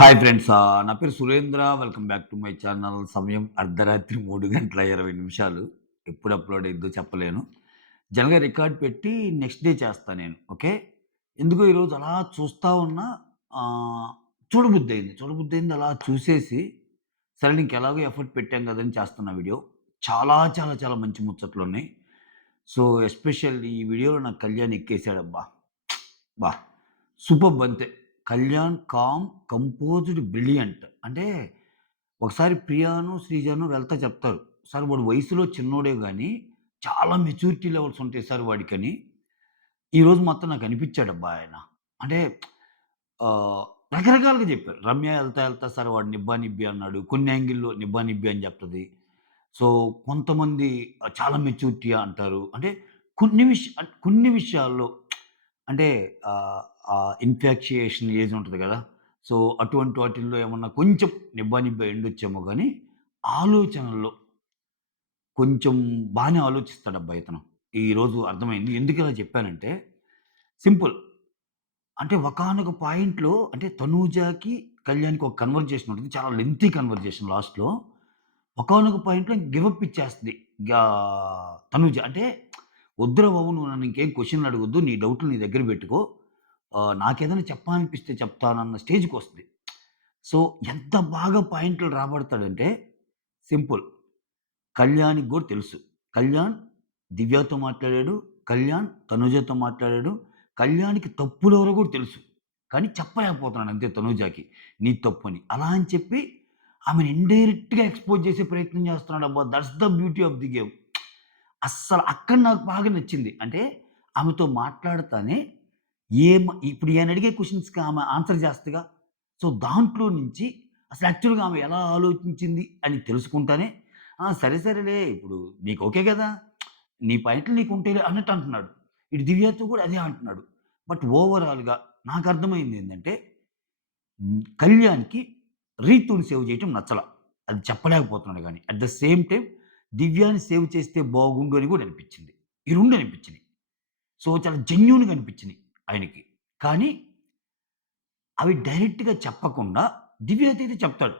Hi friends. నా పేరు Surendra. Welcome back to my channel. సమయం అర్ధరాత్రి 3:20 ఎప్పుడు అప్‌లోడ్ అయిద్దో చెప్పలేను. జనరల్‌గా రికార్డ్ పెట్టి నెక్స్ట్ డే చేస్తా నేను. ఓకే. ఎందుకో ఈరోజు అలా చూస్తా ఉన్నా ఆహ్, చూడబుద్దయింది. చూడబుద్దయింది అలా చూసేసి సరేలే ఇంకెలాగో ఎఫర్ట్ పెట్టాం గదని చేస్తున్నా వీడియో. చాలా చాలా చాలా మంచి ముచ్చట్లున్నాయి. సో, ఎస్పెషల్లీ ఈ వీడియోలో నాకు కళ్యాణ్ ఎక్కేసాడబ్బా! అబ్బా! సూపర్బ్ అంతే. 'కళ్యాణ్ కామ్, కంపోజ్డ్, బ్రిలియంట్' అంటే ఒకసారి ప్రియాను, శ్రీజను వెళ్తా చెప్తారు. సార్ వాడు వయసులో చిన్నోడే గాని చాలా మెచ్యూరిటీ లెవెల్స్ ఉంటాయి సార్ వాడికని. ఈరోజు మొత్తం నాకు అనిపిచ్చాడబ్బా ఆయన. అంటే ఆహ్, రకరకాలుగా చెప్పారు. రమ్య ఎళ్తా ఎళ్తా సార్ వాడు నిబ్బా నిబ్బి అన్నాడు. కొన్ని యాంగిల్‌లో నిబ్బా నిబ్బి అని చెప్తది. సో, కొంతమంది చాలా మెచ్యూరిటీ అంటారు. అంటే కొన్ని విషయాల్లో అంటే ఇన్‌ఫాక్చుయేషన్ ఏజ్ ఉంటది గదా! సో, అటువంటి వాటిల్లో ఏమన్నా కొంచెం నిబ్బా నిబ్బా అయ్యుండొచ్చేమో గానీ, ఆలోచనల్లో కొంచెం బానే ఆలోచిస్తాడబ్బా ఇతను. ఈరోజు అర్థమైంది. ఎందుకిలా చెప్పానంటే, సింపుల్. అంటే ఒకానొక పాయింట్‌లో అంటే తనూజాకి, కళ్యాణ్‌కి ఒక కన్వర్జేషన్ ఉంటది. చాలా లెంథీ కన్వర్జేషన్ లాస్ట్‌లో. ఒకానొక పాయింట్‌లో గివ్ అప్ ఇచ్చేస్తది. గా తనూజ. అంటే "వద్దురా బాబు! నువ్వు నన్ను ఇంకేం క్వెషన్‌లు అడగొద్దు. నీ డౌట్‌లు నీ దగ్గర పెట్టుకో. నాకేదైనా చెప్పాలనిపిస్తే చెప్తానన్న స్టేజ్‌కొస్తది." సో, ఎంత బాగా పాయింట్లు రాబడతాడంటే సింపుల్. కళ్యాణ్‌కి గూడా తెలుసు. కళ్యాణ్ దివ్యతో మాట్లాడాడు. కళ్యాణ్ తనుజతో మాట్లాడాడు. కళ్యాణ్‌కి తప్పులెవరో గూడా తెలుసు. కానీ చెప్పలేకపోతున్నాడు అంతే తనూజకి. నీది తప్పని. అలా అని చెప్పి ఆమెని ఇండైరెక్ట్‌గా ఎక్స్‌పోజ్ చేసే ప్రయత్నం చేస్తున్నాడబ్బా! That's the beauty of the game. అస్సలు అక్కడ నాకు బాగా నచ్చింది. అంటే ఆమెతో మాట్లాడతానే ఇప్పుడు ఈయన అడిగే క్వెషన్స్‌కి ఆమె ఆన్సర్ చేస్తదిగా. సో, దాంట్లో నుంచి అసలు యాక్చువల్‌గా ఆమె ఎలా ఆలోచించింది అని తెలుసుకుంటానే, సరే సరేలే ఇప్పుడు నీకు ఓకే గదా! నీ పాయింట్లు నీకుంటాయిలే అన్నట్టు అంటున్నాడు. ఇటు దివ్యతో కూడా అదే అంటున్నాడు. బట్ ఓవరాల్‌గా నాకర్థమైందేంటంటే కళ్యాణ్‌కి రీతూని సేవ్ చేయటం నచ్చల. అది చెప్పలేకపోతున్నాడు గానీ. అట్ ద సేమ్ టైమ్ దివ్యాని సేవ్ చేస్తే బాగుండు అని గూడా అనిపిచ్చింది. ఈ 2 అనిపిచ్చినియి. సో, చాలా జెన్యూన్‌గా అనిపిచ్చినియి ఆయనకి. కానీ అవి డైరెక్ట్‌గా చెప్పకుండా దివ్యతో అయితే చెప్తాడు.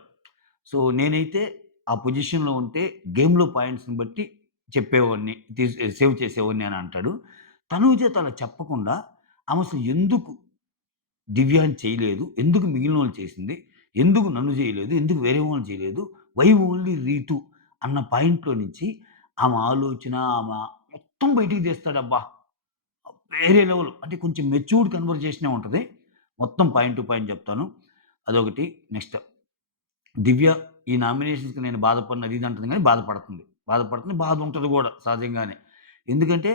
సో, నేనైతే ఆ పొజిషన్‌లో ఉంటే గేమ్‌లో పాయింట్స్‌ని బట్టి చెప్పేవాడిని. సేవ్ చేసేవాడిని అని అంటాడు. తనూజతో అలా చెప్పకుండా ఆమె అసలు ఎందుకు దివ్యాని చేయలేదు? ఎందుకు మిగిలినోళ్ళు చేసింది? ఎందుకు నన్ను చేయలేదు? ఎందుకు వేరే వాళ్ళని చేయలేదు? వై ఓన్లీ రీతు అన్న పాయింట్‌లో నుంచి ఆమె ఆలోచన, ఆమె మొత్తం బయటికి తీస్తాడబ్బా! వేరే లెవెల్. అంటే కొంచెం మెచ్యూర్డ్ కన్వర్జేషనే ఉంటది. మొత్తం పాయింట్ టు పాయింట్ చెప్తాను. అదొకటి. నెక్స్ట్ దివ్య ఈ నామినేషన్స్‌కి నేను బాధపడను అది ఇది అంటుంది గానీ బాధపడుతుంది. బాధపడుతుంది. బాధుంటది గూడా సహజంగానే. ఎందుకంటే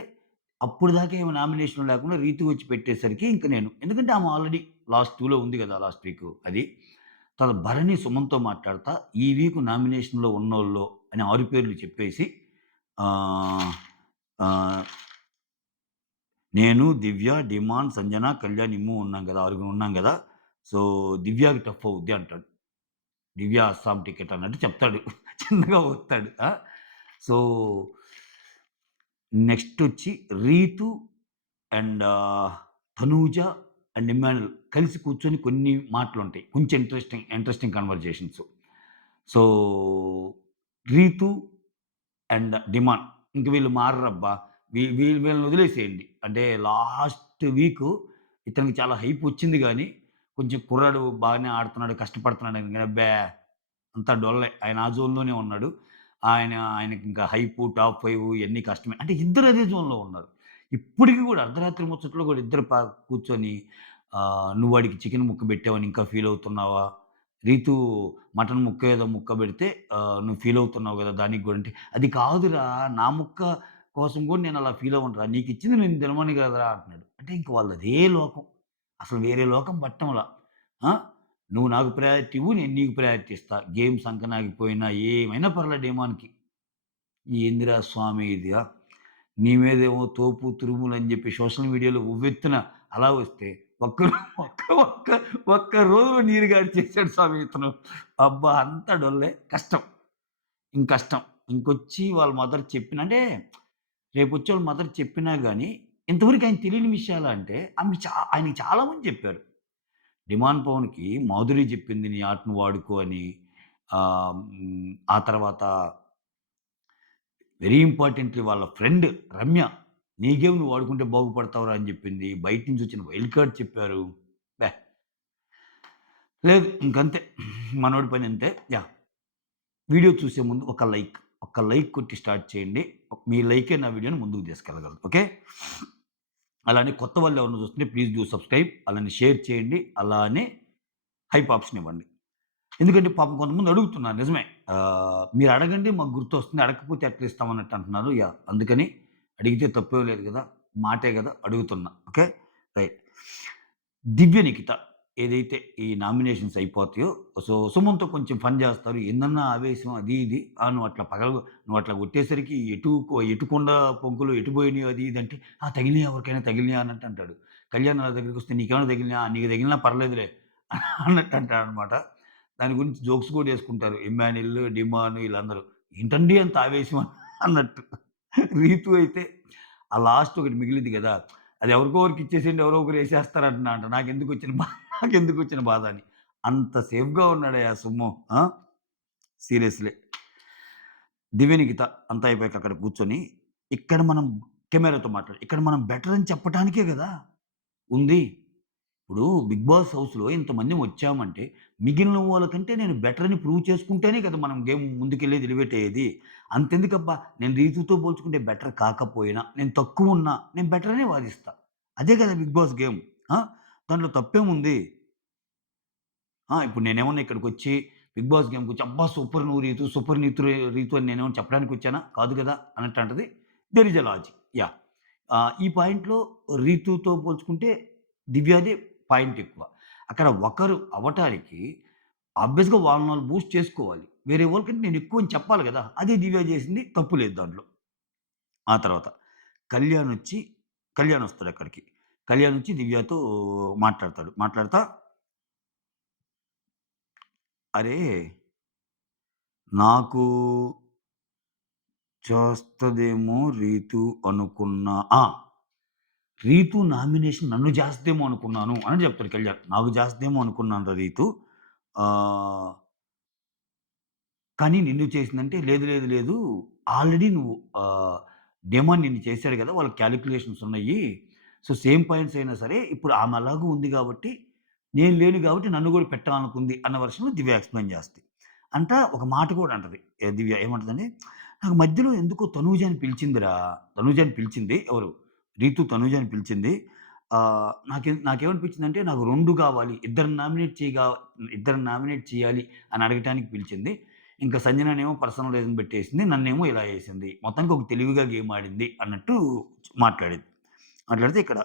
అప్పటిదాకా ఏమి నామినేషన్ లేకుండా రీతు వచ్చి పెట్టేసరికి ఇంక నేను ఎందుకంటే ఆమె ఆల్రెడీ లాస్ట్ 2లో ఉంది గదా! లాస్ట్ వీకు అది. తర్వాత భరణి, సుమన్‌తో మాట్లాడతా ఈ వీక్ నామినేషన్‌లో ఉన్నోళ్ళు అని 6 పేర్లు చెప్పేసి ఆహ్, ఆహ్, నేను, దివ్య, డిమాండ్, సంజన, కళ్యాణ్, ఇమ్ము ఉన్నాం గదా! ఆరుగురం ఉన్నాం గదా! సో, దివ్యకి టఫ్ అవుద్ది అంటాడు. దివ్య అస్సాం టికెట్ అన్నట్టు చెప్తాడు. చిన్నగా ఊత్తాడు. సో, నెక్స్టొచ్చి 'రీతు' అండ్ తనూజ అండ్ ఇమ్మాన్యుల్ కలిసి కూర్చొని కొన్ని మాటలుంటాయి. కొంచెం interesting conversations. So, 'Reethu' and 'demand' ఇంక వీళ్ళు మారరబ్బా! వీళ్ళని వదిలేసేయండి. అంటే లాస్ట్ వీకు ఇతనికి చాలా హైప్ వచ్చింది గానీ, కొంచెం కుర్రాడు బాగానే ఆడుతున్నాడు, కష్టపడుతున్నాడని గాని అబ్బే! అంతా డొల్లే. ఆయన ఆ జోన్‌లోనే ఉన్నాడు. ఆయనకింకా హైపు, టాప్ 5 ఇయన్నీ కష్టమే. అంటే ఇద్దరు అదే జోన్‌లో ఉన్నారు. ఇప్పటికి గూడా అర్ధరాత్రి ముచ్చట్లో గూడా ఇద్దరు కూర్చొని "నువ్వు వాడికి చికెన్ ముక్క బెట్టావని ఇంకా ఫీల్ అవుతున్నావా? రీతు మటన్ ముక్క ఏదో ముక్క బెడితే నువ్వు ఫీల్ అవుతున్నావు గదా! దానికి గూడా" అంటే, "అది కాదురా! నా ముక్క కోసం గూడా నేను అలా ఫీల్ అవ్వనురా! నీకిచ్చింది నేను తినమని గదరా!" అంటున్నాడు. అంటే ఇంక వాళ్ళదే లోకం. అసలు వేరే లోకం పట్టంలా. ఆ! నువ్వు నాకు ప్రయారిటీ ఇవ్వు. నేను నీకు ప్రయారిటీ ఇస్తా. గేమ్ సంకనాగిపోయినా ఏమైనా పర్లే డేమాన్‌కి. ఏందిరా స్వామి ఇది నీ మీదేమో తోపు, తురుములు అని జెప్పి సోషల్ మీడియాలో ఉవ్వెత్తున అలా వస్తే ఒక్క రో ఒక్క ఒక్క ఒక్క రోజులో నీరు గార్చేసాడు స్వామి ఇతను. అబ్బా! అంతా డొల్లే. కష్టం. కష్టం. ఇంకొచ్చి వాళ్ళ మదర్ చెప్పిన అంటే రేపొచ్చి వాళ్ళ మదర్ చెప్పినా గాని ఇంతవరకు ఆయన తెలియని విషయాలంటే ఆయనకి చాలా మంది చెప్పారు. డిమాండ్ పవన్‌కి మాధురి చెప్పింది నీ ఆటను వాడుకో అని. ఆ తర్వాత వెరీ ఇంపార్టెంట్‌లీ వాళ్ళ ఫ్రెండ్ రమ్య, "నీ గేమ్ నువ్వు వాడుకుంటే బాగుపడతావురా" అని చెప్పింది. బయట నుంచి వచ్చిన వైల్డ్ కార్డ్ చెప్పారు. అబ్బే! లేదు ఇంకంతే. మనోడి పని అంతే. యాహ్! వీడియో చూసే ముందు ఒక లైక్ కొట్టి స్టార్ట్ చేయండి. మీ లైకే నా వీడియోని ముందుకు తీసుకెళ్ళగలదు. ఓకే? అలానే కొత్త వాళ్ళు ఎవరైనా చూస్తుంటే ప్లీజ్ డూ సబ్‌స్క్రైబ్. అలానే షేర్ చేయండి. అలానే హైప్ ఆప్షన్ ఇవ్వండి. ఎందుకంటే పాపం కొంతమంది అడుగుతున్నారు నిజమే. మీరు అడగండి మాకు గుర్తొస్తుంది. అడగకపోతే ఎట్లా ఇస్తాం అన్నట్టు అంటున్నారు. యాహ్! అందుకని అడిగితే తప్పేం లేదు గదా! మాటే గదా! అడుగుతున్నా. ఓకే. రైట్. 'దివ్య నిఖిత' ఏదైతే ఈ నామినేషన్స్ అయిపోతాయో సుమన్‌తో కొంచెం ఫన్ జేస్తారు. ఏందన్నా ఆవేశం అది ఇది. నువ్వు అట్లా కొట్టేసరికి ఎటు కుండ పొంకులు ఎటు పోయినాయో అది ఇది అంటే, "ఆ! తగిలినయి ఎవరికైనా తగిలినయా" అన్నట్టు అంటాడు. కళ్యాణ్ నా దగ్గరికొస్తే "నీకేమైనా తగిలినయా? నీకు తగిలినా పర్లేదులే" అన్నట్టు అంటాడనమాట. దాని గురించి జోక్స్ కూడా యేసుకుంటారు. ఇమ్మాన్యుల్, డిమాన్ ఈళ్ళందరూ. ఏంటండి అంత ఆవేశం అన్నట్టు. రీతు అయితే ఆ లాస్ట్ ఒకటి మిగిలింది గదా! అది ఎవరికో ఒకరికి ఇచ్చేసేయండి. ఎవరో ఒకరు యేసేస్తారంటున్నా అంట. నాకెందుకొచ్చిన బాధ అని. అంత సేఫ్‌గా ఉన్నాడయ్యా సుమ్ము. ఆ! సీరియస్‌లీ. దివ్య నిఖిత అంతా అయిపోయాక అక్కడ కూర్చొని, ఇక్కడ మనం కెమెరాతో మాట్లాడు. ఇక్కడ మనం బెటర్ అని చెప్పటానికే గదా! ఉంది. ఇప్పుడు 'బిగ్ బాస్' హౌస్‌లో ఇంతమందిమి వచ్చామంటే, మిగిలిన వాళ్ళకంటే నేను బెటర్ అని ప్రూవ్ చేసుకుంటేనే కదా మనం గేమ్ ముందుకెళ్ళేది, ఎలివేట్ అయ్యేది. అంతెందుకబ్బా! నేను రీతుతో పోల్చుకుంటే బెటర్ కాకపోయినా, నేను తక్కువున్నా, నేను బెటర్ అనే వాదిస్తా. అదే కదా 'బిగ్ బాస్' గేమ్. ఆ! దాంట్లో తప్పేముంది? ఇప్పుడు నేనేమన్నా ఇక్కడికొచ్చి 'బిగ్ బాస్' గేమ్‌కొచ్చి అబ్బా! సూపర్ నువ్వు రీతు, సూపర్ రీతు అని నేనేమన్నా చెప్పడానికొచ్చానా? కాదు గదా! అన్నట్టంటది. There is a logic. Yeah! ఈ పాయింట్‌లో రీతుతో పోల్చుకుంటే దివ్యాదే పాయింట్ ఎక్కువ. అక్కడ ఒకరు అవ్వటానికి ఆబ్వియస్‌గా వాళ్ళని వాళ్ళు బూస్ట్ చేసుకోవాలి. వేరే వాళ్ళకంటే నేను ఎక్కువని చెప్పాలి గదా! అదే దివ్య జేసింది. తప్పు లేదు దాంట్లో. ఆ తర్వాత కళ్యాణొచ్చి కళ్యాణొస్తాడక్కడికి. కళ్యాణొచ్చి దివ్యతో మాట్లాడతాడు. మాట్లాడతా "అరే! నాకు చేస్తదేమో రీతు అనుకున్నా" రీతు నామినేషన్ నన్ను చేస్తదేమో అనుకున్నాను అని చెప్తాడు కళ్యాణ్. నాకు చేస్తదేమో అనుకున్నానురా రీతు. ఆహ్, కానీ నిన్ను చేసిందంటే లేదు, లేదు, లేదు. ఆల్రెడీ నువ్వు డెమాన్ నిన్ను చేసాడు గదా! వాళ్ళకి కాలిక్యులేషన్స్ ఉన్నాయి. సో, సేమ్ పాయింట్స్ అయినా సరే ఇప్పుడు ఆమె అలాగూ ఉంది గాబట్టి, నేను లేను గాబట్టి నన్ను గూడా పెట్టాలనుకుంది అన్న వెర్షన్‌లో దివ్య ఎక్స్‌ప్లెయిన్ జేస్తది. ఒక మాట గూడా అంటది. దివ్య ఏమంటదంటే, నాకు మధ్యలో ఎందుకో తనూజ అని పిలిచిందిరా. తనూజ అని పిలిచింది. ఎవరు? రీతు తనూజ అని పిలిచింది. నాకేమనిపించిందంటే నాకు 2 గావాలి. ఇద్దరిని నామినేట్ చేయాలి అని అడగటానికి పిలిచింది. ఇంకా సంజననేమో పర్సనల్ రీజన్ పెట్టేసింది. నన్నేమో ఇలా ఏసింది. మొత్తానికి ఒక తెలివిగా గేమ్ ఆడింది అన్నట్టు మాట్లాడింది. మాట్లాడితే ఇక్కడ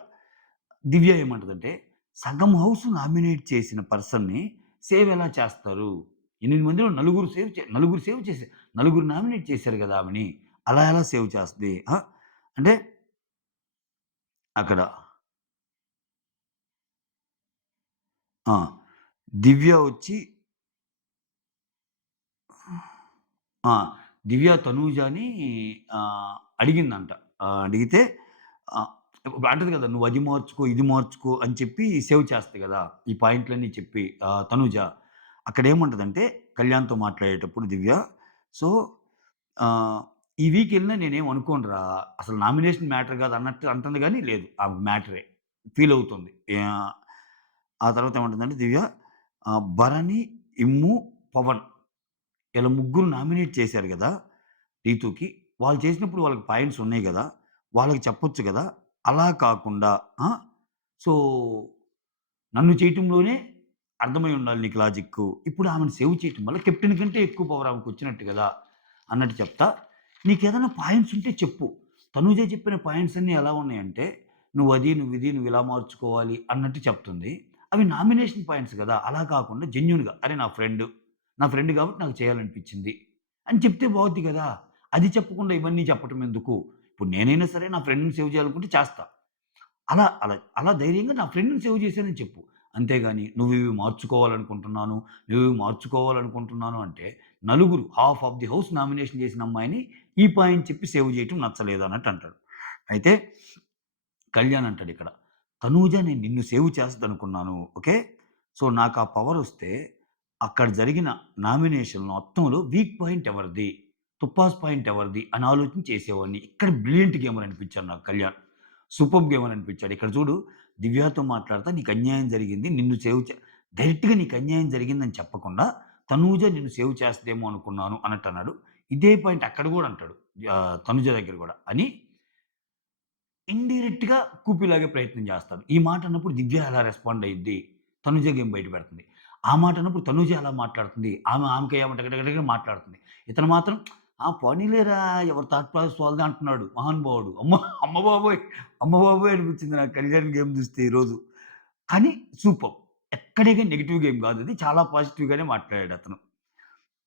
దివ్య ఏమంటదంటే, సగం హౌస్ నామినేట్ చేసిన పర్సన్‌ని సేవ్ ఎలా చేస్తారు? 8 మందిలో నలుగురు సేవ్ చేసా నలుగురు నామినేట్ చేశారు గదా! ఆమెని. అలా ఎలా సేవ్ చేస్తది? అంటే అక్కడ ఆ! దివ్య వచ్చి ఆ! దివ్య తనూజని అడిగిందంట. అడిగితే ఆహ్, ఇప్పుడు అంటది కదా! "నువ్వు అది మార్చుకో, ఇది మార్చుకో" అని చెప్పి సేవ్ చేస్తది గదా! ఈ పాయింట్లన్నీ చెప్పి తనూజ. అక్కడేమంటదంటే కళ్యాణ్‌తో మాట్లాడేటప్పుడు దివ్య, సో, ఆహ్, "ఈ వీక్ ఎళ్ళినా నేనేం అనుకోనురా. అసలు నామినేషన్ మ్యాటర్ కాదు" అన్నట్టు అంటుంది గానీ లేదు. ఆమెకు మ్యాటరే. ఫీల్ అవుతుంది. ఆ తర్వాత ఏమంటుందంటే దివ్య, భరణి, ఇమ్ము, పవన్ ఇలా ముగ్గురు నామినేట్ చేశారు గదా! రీతూకి. వాళ్ళు చేసినప్పుడు వాళ్ళకి పాయింట్స్ ఉన్నాయి గదా! వాళ్ళకి చెప్పొచ్చు గదా! అలా కాకుండా ఆ! సో, నన్ను చేయటంలోనే అర్థమై ఉండాలి నీకు లాజిక్కు. ఇప్పుడు ఆమెను సేవ్ చేయటం వల్ల కెప్టెన్ కంటే ఎక్కువ పవర్ ఆమెకొచ్చినట్టు గదా! అన్నట్టు చెప్తా. నీకేదైనా పాయింట్స్ ఉంటే చెప్పు. తనూజ చెప్పిన పాయింట్స్ అన్నీ ఎలా ఉన్నాయంటే, నువ్వది, నువ్విది, నువ్విలా మార్చుకోవాలి అన్నట్టు చెప్తుంది. అవి నామినేషన్ పాయింట్స్ గదా! అలా కాకుండా జెన్యూన్‌గా అరే! నా ఫ్రెండ్ కాబట్టి నాకు చేయాలనిపించింది అని చెప్తే బావుద్ది గదా! అది చెప్పకుండా ఇవన్నీ చెప్పటం ఎందుకు? ఇప్పుడు నేనైనా సరే నా ఫ్రెండ్‌ని సేవ్ చేయాలనుకుంటే చేస్తా. అలా ధైర్యంగా నా ఫ్రెండ్‌ని సేవ్ చేశానని చెప్పు. అంతేగాని నువ్వివి మార్చుకోవాలనుకుంటున్నాను అంటే, నలుగురు half of the house nomination చేసిన అమ్మాయిని ఈ పాయింట్ చెప్పి సేవ్ చేయటం నచ్చలేదు అన్నట్టు అంటాడు. అయితే కళ్యాణ్ అంటాడిక్కడ, "తనూజ నేను నిన్ను సేవ్ చేస్తదనుకున్నాను. ఓకే. సో, నాకా పవరొస్తే అక్కడ జరిగిన నామినేషన్ మొత్తంలో వీక్ పాయింట్ ఎవరిది? తుప్పాస్ పాయింట్ ఎవరిది? అని ఆలోచన చేసేవాడిని. ఇక్కడ బ్రిలియంట్ గేమర్ అనిపించాడు నాకు కళ్యాణ్. సూపర్బ్ గేమర్ అనిపించాడు. ఇక్కడ చూడు దివ్యతో మాట్లాడతా నీకు అన్యాయం జరిగింది. నిన్ను సేవ్ చే డైరెక్ట్‌గా నీకు అన్యాయం జరిగిందని చెప్పకుండా తనూజ నిన్ను సేవ్ చేస్తదేమో అనుకున్నాను అన్నట్టన్నాడు. ఇదే పాయింట్ అక్కడ గూడా అంటాడు. తనుజ దగ్గర గూడా. అని ఇండైరెక్ట్‌గా కూపీలాగే ప్రయత్నం చేస్తాడు. ఈ మాట అన్నప్పుడు దివ్య ఎలా రెస్పాండ్ అయ్యిద్ది? తనుజ గేమ్ బయట పెడుతుంది. ఆ మాట అన్నప్పుడు తనుజ ఎలా మాట్లాడుతుంది? ఆమెకేమో టక మాట్లాడుతుంది. ఇతను మాత్రం ఆ! పోనీలేరా ఎవరి థాట్ ప్రాసెస్ వాళ్ళదే అంటున్నాడు మహానుభావుడు. అమ్మ బాబోయ్! అమ్మ బాబోయ్! అనిపించింది నాకు కళ్యాణ్ గేమ్ చూస్తే ఈరోజు. కానీ సూపర్బ్! ఎక్కడే గాని నెగెటివ్ గేమ్ కాదది. చాలా పాజిటివ్‌గానే మాట్లాడాడతను.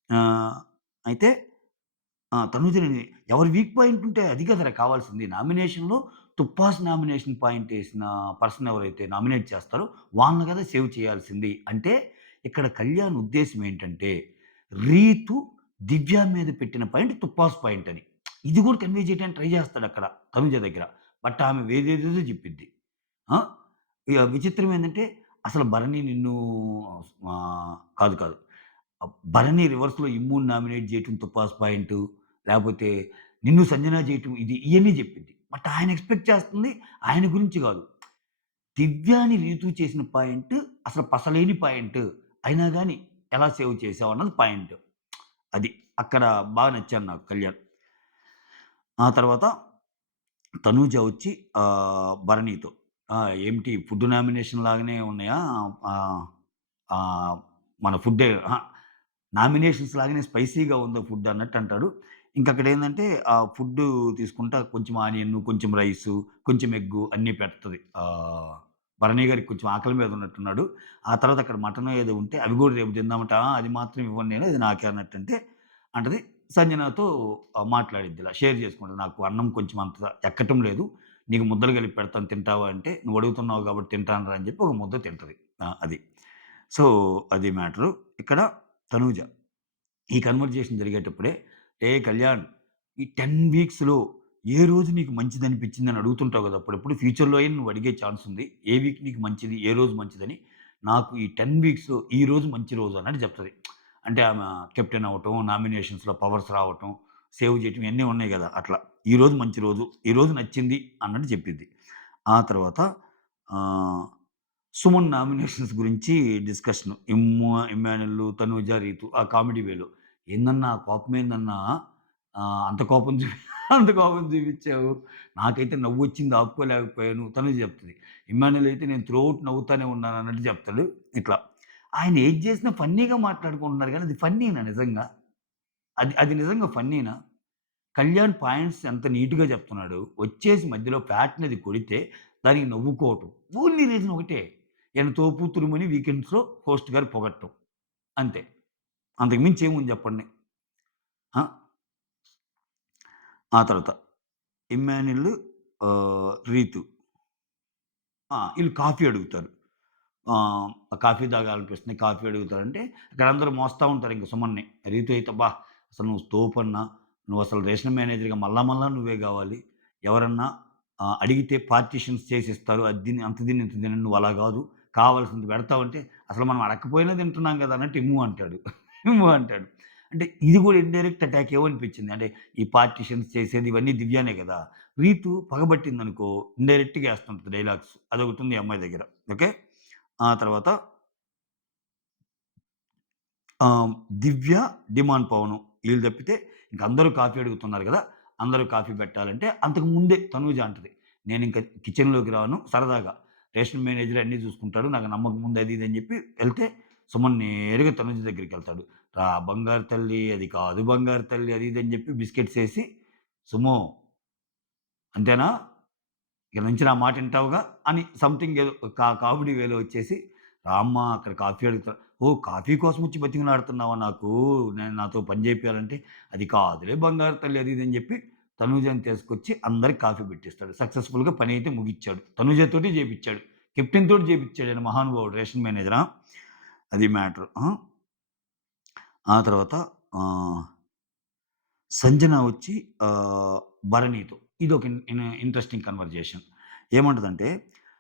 ఆహ్, అయితే తనుజని ఎవరి వీక్ పాయింట్ ఉంటే అది కదరా కావాల్సింది. నామినేషన్‌లో తుప్పాస్ నామినేషన్ పాయింట్ ఏసిన పర్సన్ ఎవరైతే నామినేట్ చేస్తారో వాళ్ళని కదా సేవ్ చేయాల్సింది. అంటే ఇక్కడ కళ్యాణ్ ఉద్దేశ్యం ఏంటంటే, రీతు దివ్య మీద పెట్టిన పాయింట్ తుప్పాస్ పాయింట్ అని. ఇది కూడా కన్వే చేయడానికి ట్రై చేస్తాడక్కడ తనుజ దగ్గర. బట్ ఆమె వేరేదేదో చెప్పిద్ది. ఆ! ఇగ విచిత్రం ఏందంటే అసలు భరణి నిన్ను కాదు. భరణి రివర్స్‌లో ఇమ్ముని నామినేట్ చేయటం తుపాస్ పాయింటు. లేపోతే నిన్ను సంజన చేయటం ఇయన్నీ జెప్పిద్ది. బట్ ఆయన ఎక్స్‌పెక్ట్ చేస్తుంది ఆయన గురించి గాదు. దివ్యాని రీతు చేసిన పాయింట్ అసలు పసలేని పాయింట్. అయినా గాని ఎలా సేవ్ చేసావన్నది పాయింట్. అది. అక్కడ బాగా నచ్చాడు నాకు కళ్యాణ్. ఆ తర్వాత తనూజ వచ్చి భరణితో "ఏమిటి ఫుడ్ నామినేషన్ లాగానే ఉన్నాయా? ఆహ్, ఆహ్, మన ఫుడ్డే అహా! నామినేషన్స్ లాగానే స్పైసీగా ఉందా ఫుడ్" అన్నట్టు అంటాడు. ఇంకక్కడేందంటే ఫుడ్డు తీసుకుంటా కొంచెం ఆనియన్ను, కొంచెం రైసు, కొంచెం ఎగ్గు అన్నీ పెడతది. భరణి గారికి కొంచెం ఆకలి మీద ఉన్నట్టున్నాడు. ఆ తర్వాత అక్కడ మటనో ఏదో ఉంటే అవి గూడా రేపు తిందామంటే, అది మాత్రం ఇవ్వను నేను. ఇది నాకే అన్నట్టంటే అంటది. సంజనతో మాట్లాడిద్ది ఇలా షేర్ చేసుకుంటది. నాకు అన్నం కొంచెం అంత ఎక్కటం లేదు. నీకు ముద్దలు కలిపి పెడతాను తింటావా అంటే, నువ్వు అడుగుతున్నావు కాబట్టి తింటానురా అని చెప్పి ఒక ముద్ద తింటది. అది. సో, అది మ్యాటరు. ఇక్కడ తనూజ. ఈ కన్వర్జేషన్ జరిగేటప్పుడే, కళ్యాణ్ ఈ 10 వీక్స్‌లో ఏ రోజు నీకు మంచిదనిపించిందని అడుగుతుంటావు గదా! అప్పుడప్పుడు ఫ్యూచర్‌లో అయినా నువ్వు అడిగే ఛాన్స్ ఉంది. ఏ వీక్ నీకు మంచిది? ఏ రోజు మంచిదని? నాకు ఈ 10 వీక్స్‌లో ఈ రోజు మంచి రోజు అన్నట్టు చెప్తది. అంటే ఆమె కెప్టెన్ అవ్వటం, నామినేషన్స్‌లో పవర్స్ రావటం, సేవ్ చేయటం ఇయన్నీ ఉన్నాయి గదా! అట్లా. ఈరోజు మంచి రోజు. ఈరోజు నచ్చింది అన్నట్టు చెప్పిద్ది. ఆ తర్వాత ఆహ్, సుమన్ నామినేషన్స్ గురించి డిస్కషను. ఇమ్మానుయేల్, తనూజ, రీతు ఆ కామెడీ వేలో. "ఏందన్నా కోపమేందన్నా? అంత కోపం అంత కోపం చూపిచ్చావు. నాకైతే నవ్వొచ్చింది ఆపుకోలేకపోయాను." తనూజ చెప్తది. ఇమ్మానుయేల్ అయితే నేను త్రూ ఔట్ నవ్వుతానే ఉన్నాను అన్నట్టు చెప్తాడు. ఇట్లా. ఆయన ఏది చేసినా ఫన్నీగా మాట్లాడుకుంటున్నారు గానీ అది ఫన్నీనా నిజంగా? అది అది నిజంగా ఫన్నీనా? కళ్యాణ్ పాయింట్స్ ఎంత నీట్‌గా చెప్తున్నాడు. వచ్చేసి మధ్యలో ఫ్యాట్‌నది కొడితే దానికి నవ్వుకోవటం. ఓన్లీ రీజన్ ఒకటే. ఈయన తోపు తురుమని వీకెండ్స్‌లో హోస్ట్ గారు పొగడటం. అంతే. అంతకు మించి ఏముంది చెప్పండి. ఆ! ఆ తర్వాత ఇమ్మాన్యుల్, రీతు ఈళ్ళు కాఫీ అడుగుతారు. ఆహ్, కాఫీ తాగాలనిపిస్తుంది. కాఫీ అడుగుతారంటే అక్కడ అందరూ మోస్తా ఉంటారు ఇంక సుమన్‌ని. రీతు అయితే అబ్బా! అసలు నువ్వు తోపన్నా, నువ్వసలు రేషన్ మేనేజర్‌గా మళ్ళా నువ్వే గావాలి. ఎవరన్నా అడిగితే పార్టిషన్స్ చేసిస్తారు. అది తిని, అంత తిని, ఇంత తిని నువ్వు అలా గాదు. కావాల్సింది పెడతావంటే అసలు మనం అడగకపోయినా తింటున్నాం గదా! అన్నట్టు ఇమ్ము అంటాడు. ఇమ్ము అంటాడు. అంటే ఇది గూడా ఇండైరెక్ట్ అటాక్ ఏమనిపించింది అంటే ఈ పార్టిషన్స్ చేసేది ఇవన్నీ దివ్యానే గదా! రీతు పగబట్టిందనుకో ఇండైరెక్ట్‌గా ఏస్తుంటది డైలాగ్స్. అదొకటుంది ఈ అమ్మాయి దగ్గర. ఓకే. ఆ తర్వాత ఆహ్, 'దివ్య', 'డిమాండ్ పవను' ఈళ్ళు తప్పితే ఇంక అందరూ కాఫీ అడుగుతున్నారు గదా! అందరూ కాఫీ పెట్టాలంటే అంతకు ముందే తనూజ అంటది. నేనింక కిచెన్‌లోకి రాను సరదాగా రేషన్ మేనేజర్ అన్నీ చూసుకుంటాడు. నాకు నమ్మకం ఉంది అది ఇది అని చెప్పి ఎళ్తే సుమన్ నేరుగా తనూజ దగ్గరికెళ్తాడు. "రా బంగారు తల్లి, అది కాదు బంగారు తల్లి" అది ఇది అని చెప్పి బిస్కెట్స్ ఏసి, "సుమో అంతేనా? ఇక నుంచి నా మాట ఇంటావుగా" అని సంథింగ్ ఏదో కామెడీ వేలో వచ్చేసి, "రామ్మా అక్కడ కాఫీ అడుగుతా" "ఓహ్! కాఫీ కోసం వచ్చి బతిమిలాడుతున్నావా నాకు? నేను నాతో పని చేపియాలంటే" "అది కాదులే బంగారు తల్లి" అది ఇది అని చెప్పి తనూజని తీసుకొచ్చి అందరికి కాఫీ పెట్టిస్తాడు. సక్సెస్‌ఫుల్‌గా పనైతే ముగిచ్చాడు. తనూజతోటి చేపిచ్చాడు. కెప్టెన్ తోటి చేపిచ్చాడు ఆయన మహానుభావుడు రేషన్ మేనేజర్. అది మ్యాటర్. ఆ తర్వాత ఆహ్ సంజన వచ్చి భరణితో ఇదొక ఇంట్రెస్టింగ్ కన్వర్జేషన్. ఏమంటదంటే,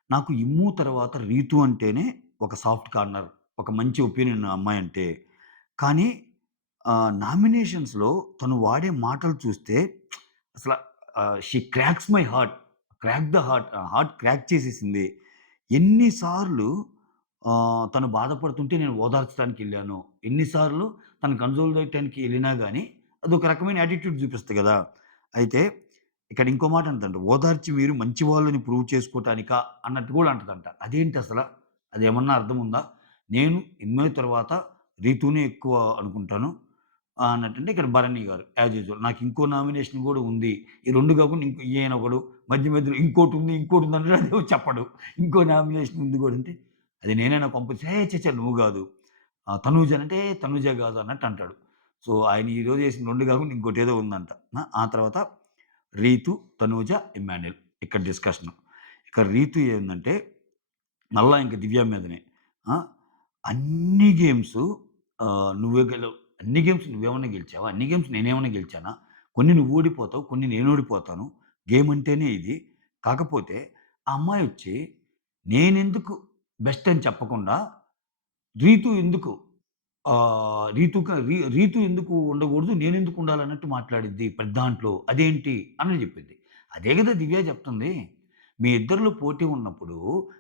నాకు ఇమ్ము తర్వాత రీతు అంటేనే ఒక సాఫ్ట్ కార్నర్, ఒక మంచి ఒపీనియన్ అమ్మాయంటే. కానీ నామినేషన్స్‌లో తను వాడే మాటలు చూస్తే అసల she cracks my heart. Crack the heart. Heart crack చేసేసింది. ఎన్ని సార్లు తను బాధపడుతుంటే నేను ఓదార్చడానికెళ్ళాను. ఎన్ని సార్లు తను కన్సోల్ చేయటానికి ఎళ్ళినా గాని అదొక రకమైన యాటిట్యూడ్ చూపిస్తది గదా! అయితే ఇక్కడ ఇంకో మాట అంటదంట. ఓదార్చి మీరు మంచి వాళ్ళని ప్రూవ్ చేసుకోటానికా అన్నట్టు గూడా అంటదంట. అదేంటసల? అదేమన్నా అర్థముందా? నేను ఎన్నో తర్వాత రీతూనే ఎక్కువ అనుకుంటాను. అన్నట్టంటే ఇక్కడ భరణి గారు యాజ్ యూజువల్. నాకు ఇంకో నామినేషన్ గూడా ఉంది. ఈ 2 కాకుండా ఈయన ఒకడు మధ్య మధ్యలో ఇంకోటుంది, ఇంకోటుంది అంటాడు అదేమో చెప్పడు. ఇంకో నామినేషన్ ఉంది గూడా అంటే, అది నేనైనా పంపించి "ఏహ్! ఛ! ఛ! నువ్వు గాదు. తనూజ" అంటే తనూజ గాదు అన్నట్టు అంటాడు. సో, ఆయన ఈరోజు చేసిన 2 కాకుండా ఇంకోటేదో ఉందంట. ఆ తర్వాత రీతు, తనూజ, ఇమ్మాన్యుయల్ ఇక్కడ డిస్కషను. ఇక రీతు ఏందంటే మళ్ళా ఇంక దివ్య మీదనే. ఆ! అన్ని గేమ్సు నువ్వే గెలవు. అన్ని గేమ్స్ నువ్వేమన్నా గెలిచావా? అన్ని గేమ్స్ నేనేమన్నా గెలిచానా? కొన్ని నువ్వు ఓడిపోతావు. కొన్ని నేను ఓడిపోతాను. గేమ్ అంటేనే ఇది. కాకపోతే ఆ అమ్మాయొచ్చి నేనెందుకు బెస్ట్ అని చెప్పకుండా రీతు ఎందుకు రీతు ఎందుకు ఉండకూడదు? నేనెందుకు ఉండాలన్నట్టు మాట్లాడిద్ది ప్రతి దాంట్లో. అదేంటి? అని జెప్పిద్ది. అదే గదా దివ్య చెప్తుంది. మీ ఇద్దరిలో పోటీ ఉన్నప్పుడు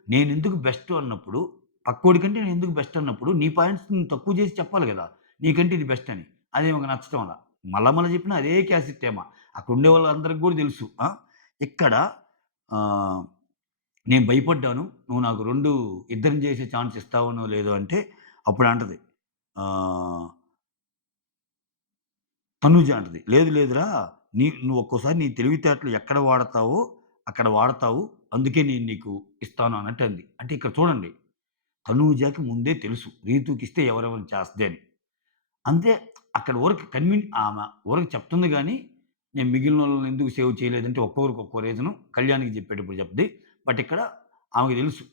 నేనెందుకు బెస్ట్ అన్నప్పుడు, పక్కోడి కంటే నేనెందుకు బెస్ట్ అన్నప్పుడు నీ పాయింట్స్ నువ్వు తక్కువ చేసి చెప్పాలి గదా! నీకంటే ఇది బెస్ట్ అని. అది ఈమెకు నచ్చటంలా. మళ్ళా మళ్ళా చెప్పినా అదే క్యాసెట్ తేమ. అక్కడ ఉండే వాళ్ళందరికి గూడా తెలుసు. ఇక్కడ ఆహ్, నేను భయపడ్డాను. నువ్వు నాకు 2 ఇద్దరిని చేసే ఛాన్స్ ఇస్తావనో లేదో అంటే అప్పుడు అంటది. ఆహ్, తనూజ అంటది. లేదు లేదురా! నువ్వు ఒక్కోసారి నీ తెలివితేటలు ఎక్కడ వాడతావో అక్కడ వాడతావు. అందుకే నేను నీకు ఇస్తాను అన్నట్టు అంది. అంటే ఇక్కడ చూడండి. తనూజకి ముందే తెలుసు. రీతూకిస్తే ఎవరెవరిని చేస్తది అని. అంతే అక్కడ వరకు ఆమె ఊరక చెప్తుంది గానీ, నేను మిగిలినోళ్ళని ఎందుకు సేవ్ చేయలేదంటే ఒక్కొక్కరికి ఒక్కో రీజను. కళ్యాణ్‌కి చెప్పేటప్పుడు చెప్ది. బట్ ఇక్కడ ఆమెకు తెలుసు.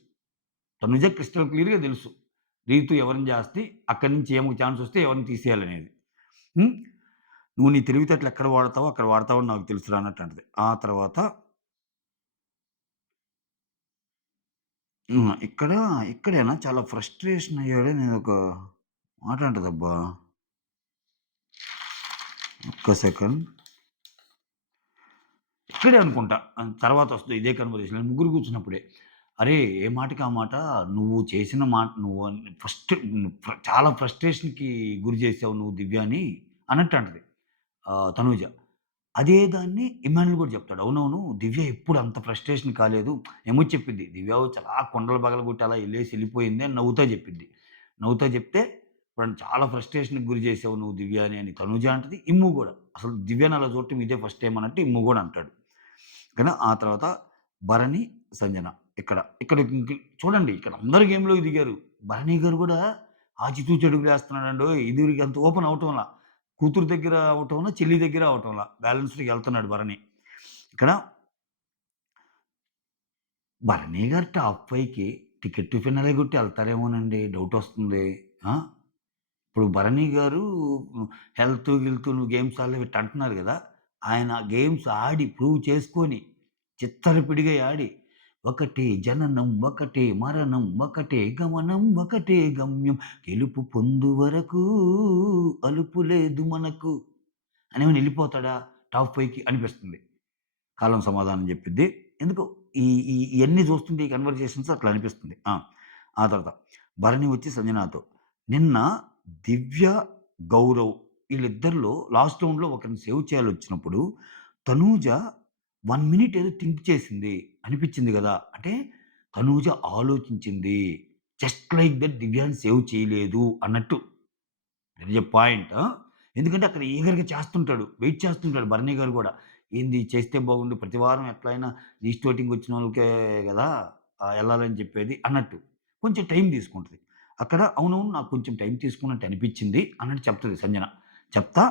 తనుజ క్రిస్టల్ క్లియర్‌గా తెలుసు. రీతు ఎవరిని చేస్తే అక్కడి నుంచి ఈమెకు ఛాన్స్ వస్తే ఎవరిని తీసేయాలనేది. హ్మ్. నువ్వు నీ తెలివితేటలు ఎక్కడ వాడతావో అక్కడ వాడతావని నాకు తెలుసురా అన్నట్టు అంటది. ఆ తర్వాత ఇక్కడ ఇక్కడేనా చాలా ఫ్రస్ట్రేషన్ అయ్యాడని ఒక మాట అంటదబ్బా! ఒక్క సెకండ్. ఇక్కడే అనుకుంటా. తర్వాతొస్తది ఇదే కన్వర్జేషన్. ముగ్గురు కూర్చున్నప్పుడే. అరే! ఏ మాటకి ఆ మాట నువ్వు చేసిన మాట నువ్వు ఫస్ట్ చాలా ఫ్రస్ట్రేషన్‌కి గురి చేసావు నువ్వు దివ్యాని అన్నట్టు అంటది. తనూజ. అదే దాన్ని ఇమ్మాన్యుల్ కూడా చెప్తాడు. అవునవును దివ్య ఎప్పుడు అంత ఫ్రస్ట్రేషన్ కాలేదు. ఏమో చెప్పిద్ది. దివ్య వచ్చి అలా కొండలు పగలగొట్టి అలా ఎళ్ళిపోయింది అని నవ్వుతా చెప్పిద్ది. నవ్వుతా చెప్తే ఇప్పుడు చాలా ఫ్రస్ట్రేషన్‌కి గురి చేసావు నువ్వు దివ్యాని అని తనూజ అంటది. ఇమ్ము గూడా. అసలు దివ్యని అలా చూడటం ఇదే ఫస్ట్ టైమ్ అన్నట్టు ఇమ్ము గూడా అంటాడు. ఓకేనా. ఆ తర్వాత భరణి, సంజన ఇక్కడ చూడండి ఇక్కడ అందరూ గేమ్‌లోకి దిగారు. భరణి గారు గూడా ఆచితూచి అడుగులేస్తున్నాడండోయ్! ఇది అంత ఓపెన్ అవ్వటంలా. కూతురు దగ్గర అవ్వటంలా, చెల్లి దగ్గర అవ్వటంలా. బ్యాలెన్స్‌డ్‌గెళ్తున్నాడు భరణి. ఇక్కడ భరణి గారు టాప్ 5కి టికెట్ టు ఫినాలే కొట్టి ఎళ్తారేమోనండి డౌటొస్తుంది. ఆ! ఇప్పుడు భరణి గారు గిల్త్ నువ్వు గేమ్స్ ఆడలేవు ఇట్ట అంటున్నారు గదా! ఆయన గేమ్స్ ఆడి ప్రూవ్ చేసుకొని, చిత్తరపిడిగా ఆడి, ఒకటే జననం, ఒకటే మరణం, ఒకటే గమనం, ఒకటే గమ్యం, గెలుపు పొందు వరకు అలుపు లేదు మనకు అనేమని ఎళ్ళిపోతాడా టాప్ 5కి అనిపిస్తుంది. కాలం సమాధానం జెప్పిద్ది. ఎందుకో ఈ ఈ ఇయన్నీ చూస్తుంటే ఈ కన్వర్జేషన్స్ అట్లా అనిపిస్తుంది. ఆ తర్వాత భరణి వచ్చి సంజనాతో నిన్న దివ్య, గౌరవ్ ఈళ్ళిద్దరిలో లాస్ట్ రౌండ్‌లో ఒకరిని సేవ్ చేయాలొచ్చినప్పుడు తనూజ 1 మినిట్ ఏదో థింక్ చేసింది. అనిపిచ్చింది గదా! అంటే తనూజ ఆలోచించింది. జస్ట్ లైక్ దట్ దివ్యాని సేవ్ చేయలేదు అన్నట్టు. That is a point. ఎందుకంటే అక్కడ ఈగర్‌గా చేస్తుంటాడు. వెయిట్ చేస్తుంటాడు భరణి గారు గూడా. ఏంది చేస్తే బాగుండు ప్రతి వారం ఎట్లైనా లిస్ట్ ఓటింగ్ వచ్చినోళ్ళకే గదా! ఎళ్ళాలని చెప్పేది అన్నట్టు. కొంచెం టైం తీసుకుంటది. అక్కడ అవునవును నాకు కొంచెం టైం తీసుకున్నట్టు అనిపిచ్చింది అన్నట్టు చెప్తది సంజన. చెప్తా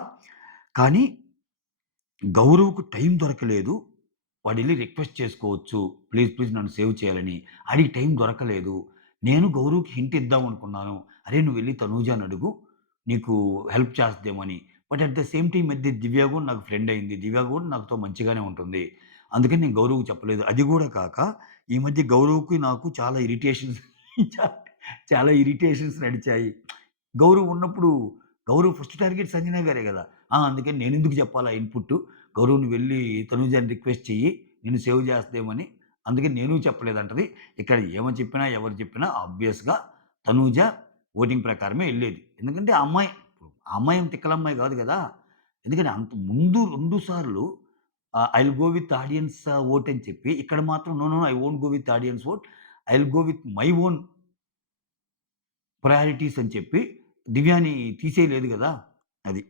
కానీ గౌరవ్‌కు టైం దొరకలేదు. వాడెళ్లి రిక్వెస్ట్ చేసుకోవచ్చు. ప్లీజ్, ప్లీజ్ నన్ను సేవ్ చేయాలని. ఆడికి టైం దొరకలేదు. నేను గౌరవ్‌కి హింట్ ఇద్దామనుకున్నాను. అరే! నువ్వెళ్లి తనూజని అడుగు. నీకు హెల్ప్ చేస్తదేమో అని. But at the same time ఈ మధ్య దివ్య గూడా నాకు ఫ్రెండ్ అయింది. దివ్య గూడా నాతో మంచిగానే ఉంటుంది. అందుకని నేను గౌరవ్‌కి చెప్పలేదు. అది గూడా కాక ఈ మధ్య గౌరవ్‌కి నాకు చాలా ఇరిటేషన్స్ చాలా ఇరిటేషన్స్ నడిచాయి. గౌరవ్ ఉన్నప్పుడు గౌరవ్ ఫస్ట్ టార్గెట్ సంజన గారే గదా! అందుకని నేనెందుకు చెప్పాలా ఇన్‌పుట్టు. గౌరవ్ నువ్వెళ్లి తనూజని రిక్వెస్ట్ చెయ్యి. నిన్ను సేవ్ చేస్తదేమని. అందుకని నేను చెప్పలేదంటది. ఇక్కడ ఏమని చెప్పినా, ఎవరు చెప్పినా ఆబ్వియస్‌గా తనూజ వోటింగ్ ప్రకారమే ఎళ్ళేది. ఎందుకంటే ఆ అమ్మాయి ఏం తిక్కలమ్మాయి గాదు గదా! ఎందుకంటే అంత ముందు 2 సార్లు I will go with audience vote అని చెప్పి, ఇక్కడ మాత్రం no, no, no I won't go with audience vote. I will go with my own priorities అని చెప్పి దివ్యాని తీసేయలేదు గదా! అది.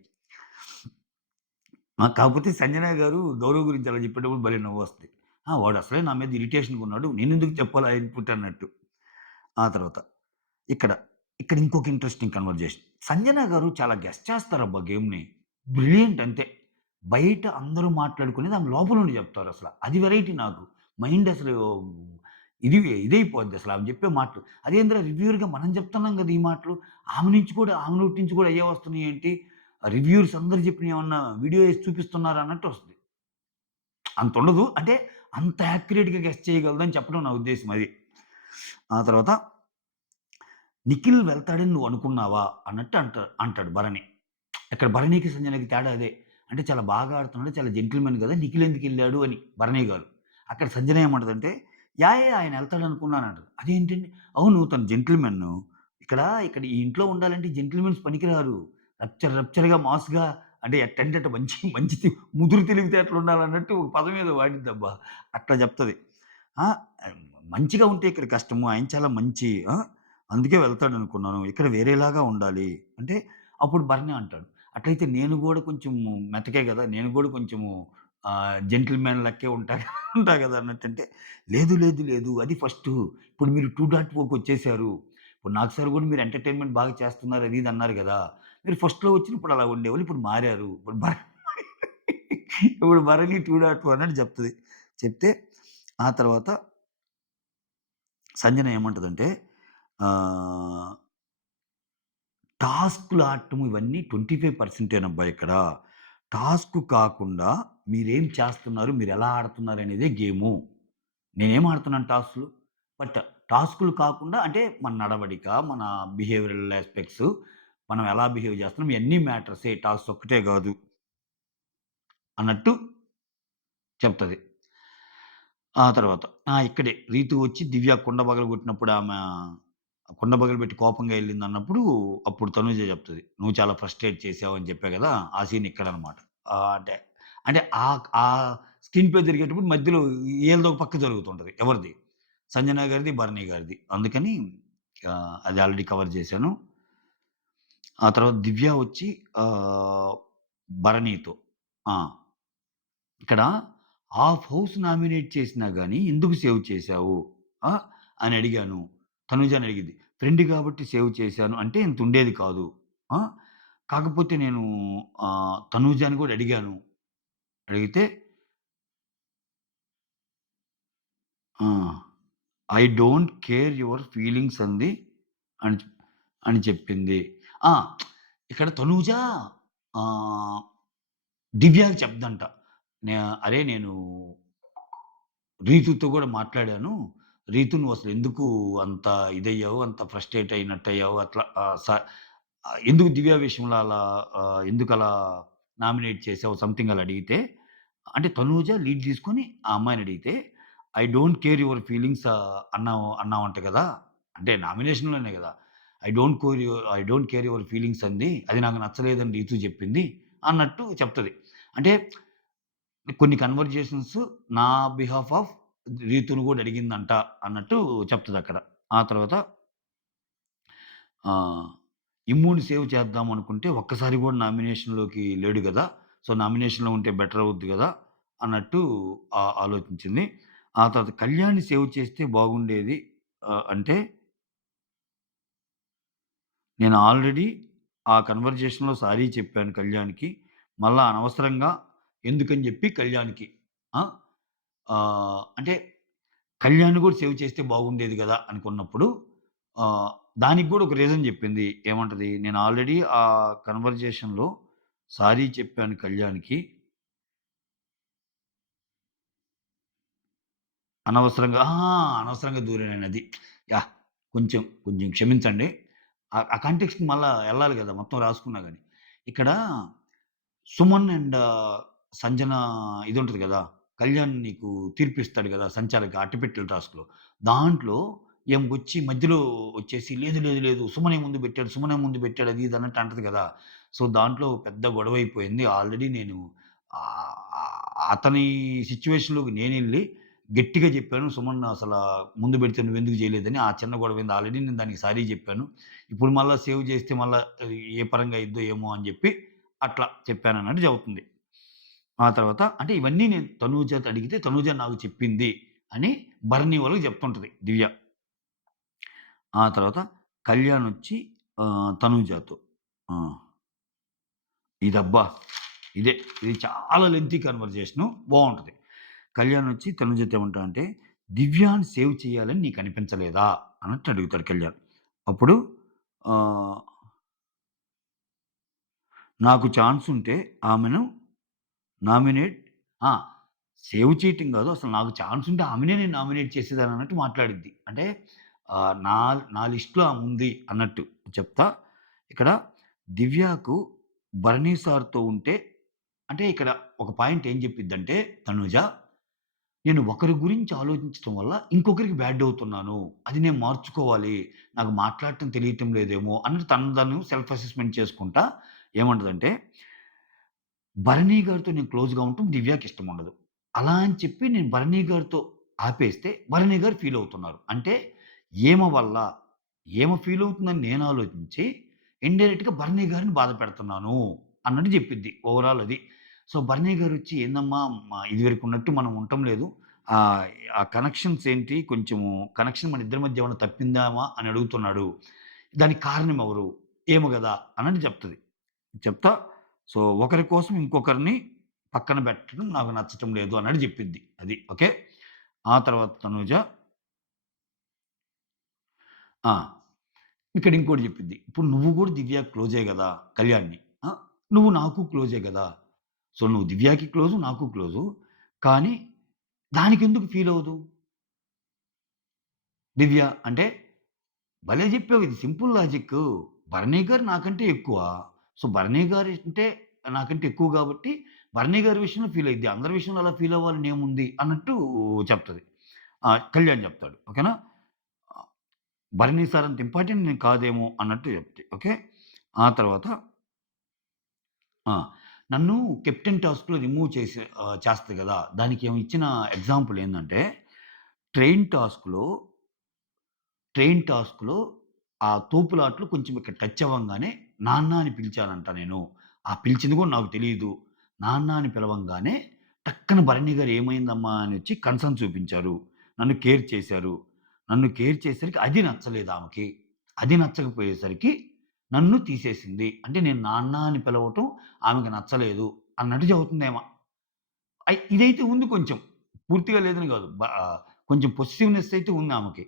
కాకపోతే సంజన గారు గౌరవ్ గురించి అలా చెప్పేటప్పుడు భలే నవ్వొస్తది. వాడు అసలే నా మీద ఇరిటేషన్‌గున్నాడు. నేనెందుకు చెప్పాలి ఆ ఇన్‌పుట్ అన్నట్టు. ఆ తర్వాత ఇక్కడ, ఇక్కడ ఇంకొక ఇంట్రెస్టింగ్ కన్వర్జేషన్. సంజన గారు చాలా గెస్ చేస్తారబ్బా గేమ్‌ని. బ్రిలియంట్ అంతే. బయట అందరూ మాట్లాడుకునేది ఆమె లోపల నుండి చెప్తారసల. అది వెరైటీ నాకు. మైండ్ అసలు ఇది ఇదైపోద్ది ఆమె చెప్పే మాటలు. అదేందిరా రివ్యూయర్‌గా మనం చెప్తున్నాం గదా! ఈ మాటలు. ఆమె నోటి నుంచి కూడా అయ్యే వస్తున్నాయేంటి? రివ్యూయర్స్ అందరూ చెప్పినయి ఏమన్నా వీడియో ఏసి చూపిస్తున్నారా అన్నట్టు వస్తది. అంతుండదు. అంటే అంత యాక్యురేట్‌గా గెస్ చేయగలదని చెప్పడం నా ఉద్దేశ్యం అది. ఆ తర్వాత నిఖిల్ వెళ్తాడని నువ్వు అనుకున్నావా? అన్నట్టు అంటాడు భరణి. ఇక్కడ భరణికి, సంజనకి తేడా అదే. అంటే చాలా బాగా ఆడుతున్నాడు. చాలా జెంటిల్‌మెన్ గదా! నిఖిల్ ఎందుకెళ్ళాడు అని భరణి గారు. అక్కడ సంజన ఏమంటదంటే, ఆయన ఎళ్తాడనుకున్నానంటది. అదేంటండి? అవును తను జెంటిల్‌మెన్ను. ఇక్కడ ఈ ఇంట్లో ఉండాలంటే జెంటిల్‌మెన్స్ పనికిరారు. రప్చర్‌గా, మాస్‌గా అంటే ఎట్టంటే అట్ట మంచి మంచి ముదురు తెలివితేటలుండాలన్నట్టు ఒక పదం ఏదో వాడిద్దబ్బా! అట్లా చెప్తది. ఆ! మంచిగా ఉంటే ఇక్కడ కష్టము. ఆయన చాలా మంచి అందుకే వెళ్తాడనుకున్నాను. ఇక్కడ వేరేలాగా ఉండాలి. అంటే అప్పుడు భరణి అంటాడు. అట్లయితే నేను గూడా కొంచెం మెతకే గదా! నేను గూడా కొంచెము జెంటిల్‌మ్యాన్ లెక్కే ఉంటా గదా! అన్నట్టంటే, లేదు. అది ఫస్టు. ఇప్పుడు మీరు 2.0కొచ్చేసారు. ఇప్పుడు 'నాగ్ సార్' గూడా మీరు ఎంటర్‌టైన్‌మెంట్ బాగా చేస్తున్నారు అది ఇది అన్నారు గదా! మీరు ఫస్ట్‌లో వచ్చినప్పుడు అలా ఉండేవాళ్ళు. ఇప్పుడు మారారు. ఇప్పుడు భరణి 2.0 అన్నట్టు చెప్తది. చెప్తే ఆ తర్వాత సంజన ఏమంటదంటే ఆహ్ టాస్క్‌లు ఆడటం ఇవన్నీ 25% ఇక్కడ. టాస్క్ కాకుండా మీరేం చేస్తున్నారు? మీరెలా ఆడుతున్నారనేదే గేము. నేనేం ఆడుతున్నాను టాస్క్‌లు. బట్ టాస్క్‌లు కాకుండా అంటే మన నడవడిక, మన బిహేవియరల్ యాస్పెక్ట్స్, మనం ఎలా బిహేవ్ చేస్తున్నాం ఇయన్నీ మ్యాటర్సే. టాస్క్ ఒక్కటే గాదు అన్నట్టు చెప్తది. ఆ తర్వాత ఇక్కడే రీతు వచ్చి దివ్య కుండ పగలగొట్టినప్పుడు కుండ పగలబెట్టి కోపంగా ఎళ్ళిందన్నప్పుడు అప్పుడు తనూజ చెప్తది. "నువ్వు చాలా ఫ్రస్ట్రేట్ చేసావు" అని చెప్పా గదా! ఆ సీన్ ఇక్కడనమాట. అంటే అంటే ఆ స్క్రీన్ ప్లే జరిగేటప్పుడు మధ్యలో ఈళ్ళది ఒక పక్క జరుగుతుంటది. ఎవరిది? సంజన గారిది, భరణి గారిది. అందుకని అది ఆల్రెడీ కవర్ చేశాను. ఆ తర్వాత దివ్య వచ్చి భరణితో ఆ! ఇక్కడ హాఫ్ హౌస్ నామినేట్ చేసినా గాని ఎందుకు సేవ్ చేశావు? ఆ! అని అడిగాను. తనుజని అడిగిద్ది. ఫ్రెండ్ కాబట్టి సేవ్ చేశాను అంటే ఇంతుండేది కాదు. ఆ! కాకపోతే నేను తనూజని కూడా అడిగాను. అడిగితే ఆ! I don't care your feelings అంది అని అని చెప్పింది. ఆ! ఇక్కడ తనూజ ఆహ్, దివ్యకి చెప్దంట. నే అరే! నేను రీతూతో గూడా మాట్లాడాను. రీతు నువ్వసలెందుకు అంత ఇదయ్యావు? అంత ఫ్రస్ట్రేట్ అయినట్టయ్యావు? అట్లా ఎందుకు దివ్య విషయంలో అలా ఎందుకలా నామినేట్ చేసావు? సంథింగ్ అలా అడిగితే, అంటే తనూజ లీడ్ తీసుకొని ఆ అమ్మాయినడిగితే, I don't care your feelings అన్నావంట గదా! అంటే నామినేషన్‌లోనే గదా! I don't care your feelings అంది. అది నాకు నచ్చలేదని రీతు జెప్పింది అన్నట్టు చెప్తది. అంటే కొన్ని కన్వర్జేషన్స్ నా బిహాఫ్ ఆఫ్ రీతుని గూడా అడిగిందంట అన్నట్టు చెప్తదక్కడ. ఆ తర్వాత ఆహ్, ఇమ్ముని సేవ్ చేద్దాం అనుకుంటే ఒక్కసారి గూడా నామినేషన్‌లోకి లేడు గదా! సో, నామినేషన్‌లో ఉంటే బెటర్ అవుద్ది గదా! అన్నట్టు ఆలోచించింది. ఆ తర్వాత కళ్యాణ్‌ని సేవ్ చేస్తే బాగుండేది. అంటే నేను ఆల్రెడీ ఆ కన్వర్జేషన్‌లో సారీ చెప్పాను కళ్యాణ్‌కి. మళ్ళా అనవసరంగా ఎందుకని జెప్పి కళ్యాణ్‌కి ఆ! అంటే కళ్యాణ్‌ని గూడా సేవ్ చేస్తే బాగుండేది గదా! అనుకున్నప్పుడు ఆహ్, దానికి గూడా ఒక రీజన్ జెప్పింది. ఏమంటది? నేను ఆల్రెడీ ఆ కన్వర్జేషన్‌లో సారీ చెప్పాను కళ్యాణ్‌కి. అనవసరంగా అనవసరంగా దూరాననది. యాహ్! కొంచెం క్షమించండి. ఆ కాంటెక్స్ట్‌కి మళ్ళా ఎళ్ళాలి గదా! మొత్తం రాసుకున్నా గాని. ఇక్కడ సుమన్ అండ్ సంజన ఇదుంటది గదా! కళ్యాణ్ నీకు తీర్పిస్తాడు గదా! సంచాలక అట్టపెట్టెల టాస్క్‌లో. దాంట్లో ఈమెకొచ్చి మధ్యలో వచ్చేసి లేదు, లేదు, లేదు సుమనే ముందు పెట్టాడు, సుమనే ముందు పెట్టాడు అది ఇది అన్నట్టు అంటది గదా! సో, దాంట్లో పెద్ద గొడవైపోయింది. ఆల్రెడీ నేను అతని సిట్యుయేషన్‌లోకి నేనెళ్ళి గట్టిగా జెప్పాను. సుమన్ ముందు బెడితే నువ్వెందుకు జేయలేదని. ఆ చిన్న గొడవైంది. ఆల్రెడీ నేను దానికి సారీ జెప్పాను. ఇప్పుడు మళ్ళా సేవ్ జేస్తే మళ్ళా ఏ పరంగా అయిద్దో ఏమో అని జెప్పి అట్లా చెప్పానన్నట్టు చెబుతుంది. ఆ తర్వాత అంటే ఇవన్నీ నేను తనూజతో అడిగితే తనూజ నాకు చెప్పింది అని భరణి వాళ్ళకి చెప్తుంటది దివ్య. ఆ తర్వాత కళ్యాణొచ్చి తనూజతో ఆ! ఇదబ్బా! ఇదే. ఇది చాలా లెంథీ కన్వర్జేషను బావుంటది. కళ్యాణొచ్చి తనుజతో ఏమంటాడంటే, "దివ్యాని సేవ్ చేయాలని నీకనిపించలేదా?" అన్నట్టు అడుగుతాడు కళ్యాణ్. అప్పుడు ఆహ్, "నాకు ఛాన్సుంటే ఆమెను నామినేట్" ఆ! సేవ్ చేయటం గాదు. అసలు నాకు ఛాన్సుంటే ఆమెనే నేను నామినేట్ చేసేదాన్నన్నట్టు మాట్లాడిద్ది. అంటే నా నా లిస్ట్‌లో ఆముంది అన్నట్టు చెప్తా. ఇక్కడ దివ్యకు భరణి సార్‌తో ఉంటే అంటే ఇక్కడ ఒక పాయింట్ ఏం చెప్పిద్దంటే తనుజ, నేను ఒకరి గురించి ఆలోచించటం వల్ల ఇంకొకరికి బ్యాడ్ అవుతున్నాను. అది నేను మార్చుకోవాలి. నాకు మాట్లాడటం తెలియటం లేదేమో అన్నట్టు తనను తను సెల్ఫ్ అసెస్మెంట్ చేసుకుంటా ఏమంటదంటే, భరణి గారితో నేను క్లోజ్‌గా ఉండటం దివ్యకిష్టముండదు. అలా అని చెప్పి నేను భరణి గారితో ఆపేస్తే భరణి గారు ఫీల్ అవుతున్నారు. అంటే ఈమె వల్ల ఈమె ఫీల్ అవుతుందని నేను ఆలోచించి ఇండైరెక్ట్‌గా భరణి గారిని బాధ పెడుతున్నాను అన్నట్టు చెప్పిద్ది. ఓవరాల్ అది. సో, భరణి గారొచ్చి ఏందమ్మా ఇదివరకు ఉన్నట్టు మనం ఉండటం లేదు. ఆహ్, ఆ కనెక్షన్స్ ఏంటి కొంచెము కనెక్షన్ మన ఇద్దరి మధ్య ఏమన్నా తప్పిందామా అని అడుగుతున్నాడు. దానికి కారణం ఎవరు? ఈమె గదా! అన్నట్టు చెప్తది. చెప్తా సో, ఒకరి కోసం ఇంకొకరిని పక్కన పెట్టడం నాకు నచ్చటం లేదు అన్నట్టు జెప్పిద్ది. అది. ఓకే. ఆ తర్వాత తనూజ ఆ! ఇక్కడ ఇంకోటి జెప్పిద్ది. ఇప్పుడు నువ్వు గూడా దివ్యకి క్లోజే గదా! కళ్యాణ్‌ని. ఆ! నువ్వు నాకు క్లోజే గదా! సో, నువ్వు దివ్యకి క్లోజు, నాకు క్లోజు. కానీ దానికెందుకు ఫీలవ్వదు దివ్య? అంటే భలే జెప్పావు ఇది సింపుల్ లాజిక్కు. భరణి గారు నాకంటే ఎక్కువ. సో, భరణి గారంటే నాకంటే ఎక్కువ గాబట్టి, భరణి గారి విషయంలో ఫీలయిద్ది. అందరి విషయంలో అలా ఫీలవ్వాలని ఏముంది అన్నట్టు చెప్తది. కళ్యాణ్ జెప్తాడు. ఓకేనా? ఆహ్, భరణి సార్ అంత ఇంపార్టెంట్ నేను కాదేమో అన్నట్టు చెప్తి. ఓకే. ఆ తర్వాత ఆ! నన్ను కెప్టెన్ టాస్క్‌లో రిమూవ్ చేస్తది గదా! దానికి ఈమె ఇచ్చిన ఎగ్జాంపుల్ ఏందంటే, ట్రైన్ టాస్క్‌లో ట్రైన్ టాస్క్‌లో ఆ తోపులాటలో కొంచెం ఇక్కడ టచ్ అవ్వంగానే నాన్న అని పిలిచానంట నేను. ఆ పిలిచింది గూడా నాకు తెలీదు. నాన్న అని పిలవంగానే టక్కన భరణి గారు ఏమైందమ్మా అని వచ్చి కన్సర్న్ చూపించారు. నన్ను కేర్ చేశారు. నన్ను కేర్ చేసేసరికి అది నచ్చలేదు ఆమెకి. అది నచ్చకపోయేసరికి నన్ను తీసేసింది. అంటే నేను నాన్న అని పిలవటం ఆమెకి నచ్చలేదు అన్నట్టు చెబుతుందామ. ఇదైతే ఉంది కొంచెం. పూర్తిగా లేదని గాదు. కొంచెం పొసెసివ్‌నెస్ అయితే ఉంది ఆమెకి.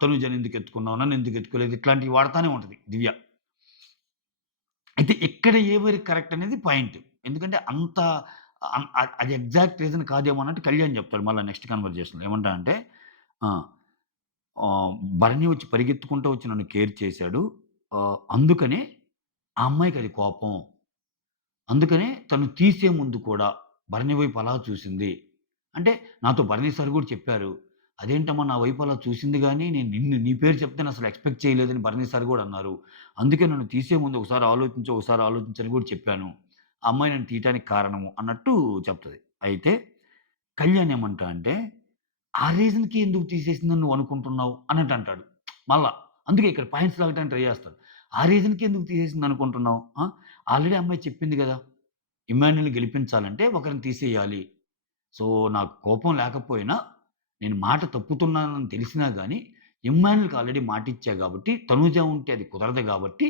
తనుజని ఎందుకు ఎత్తుకున్నావు? నన్నెందుకు ఎత్తుకోలేదు? ఇట్లాంటివి వాడతానే ఉంటది దివ్య. అయితే ఎక్కడ ఏ వరకు కరెక్ట్ అనేది పాయింట్. ఎందుకంటే అంత అది ఎగ్జాక్ట్ రీజన్ కాదేమో అన్నట్టు కళ్యాణ్ చెప్తాడు మళ్ళా నెక్స్ట్ కన్వర్జేషన్‌లో. ఏమంటా అంటే ఆ! భరణి వచ్చి పరిగెత్తుకుంటూ వచ్చి నన్ను కేర్ చేశాడు. అందుకనే ఆ అమ్మాయికది కోపం. అందుకనే తను తీసే ముందు కూడా భరణి వైపు అలా చూసింది. అంటే నాతో భరణి సార్ గూడా చెప్పారు. "అదేంటమ్మా నా వైపు అలా చూసింది గానీ, నేను నీ పేరు చెప్తే నేనసలు ఎక్స్‌పెక్ట్ చేయలేదని" భరణి సార్ గూడా అన్నారు. "అందుకే నన్ను తీసే ముందు ఒకసారి ఆలోచించు, ఒకసారి ఆలోచించు" అని గూడా చెప్పాను. ఆ అమ్మాయి నన్ను తీయటానికి కారణము అన్నట్టు చెప్తది. అయితే కళ్యాణ్ ఏమంటా అంటే, "ఆ రీజన్‌కి ఎందుకు తీసేసిందని నువ్వు అనుకుంటున్నావు" అన్నట్టు అంటాడు. మళ్ళా. అందుకే ఇక్కడ పాయింట్స్ లాగటానికి ట్రై జేస్తాడు. "ఆ రీజన్‌కి ఎందుకు తీసేసిందనుకుంటున్నావు? ఆల్రెడీ ఆ అమ్మాయి చెప్పింది గదా! ఇమ్మాన్యుల్‌ని గెలిపించాలంటే ఒకరిని తీసేయాలి. సో, నాకు కోపం లేకపోయినా, నేను మాట తప్పుతున్నానని తెలిసినా గాని, ఇమ్మాన్యుల్‌కి ఆల్రెడీ మాటిచ్చా గాబట్టి, తనూజ ఉంటే అది కుదరదు గాబట్టి,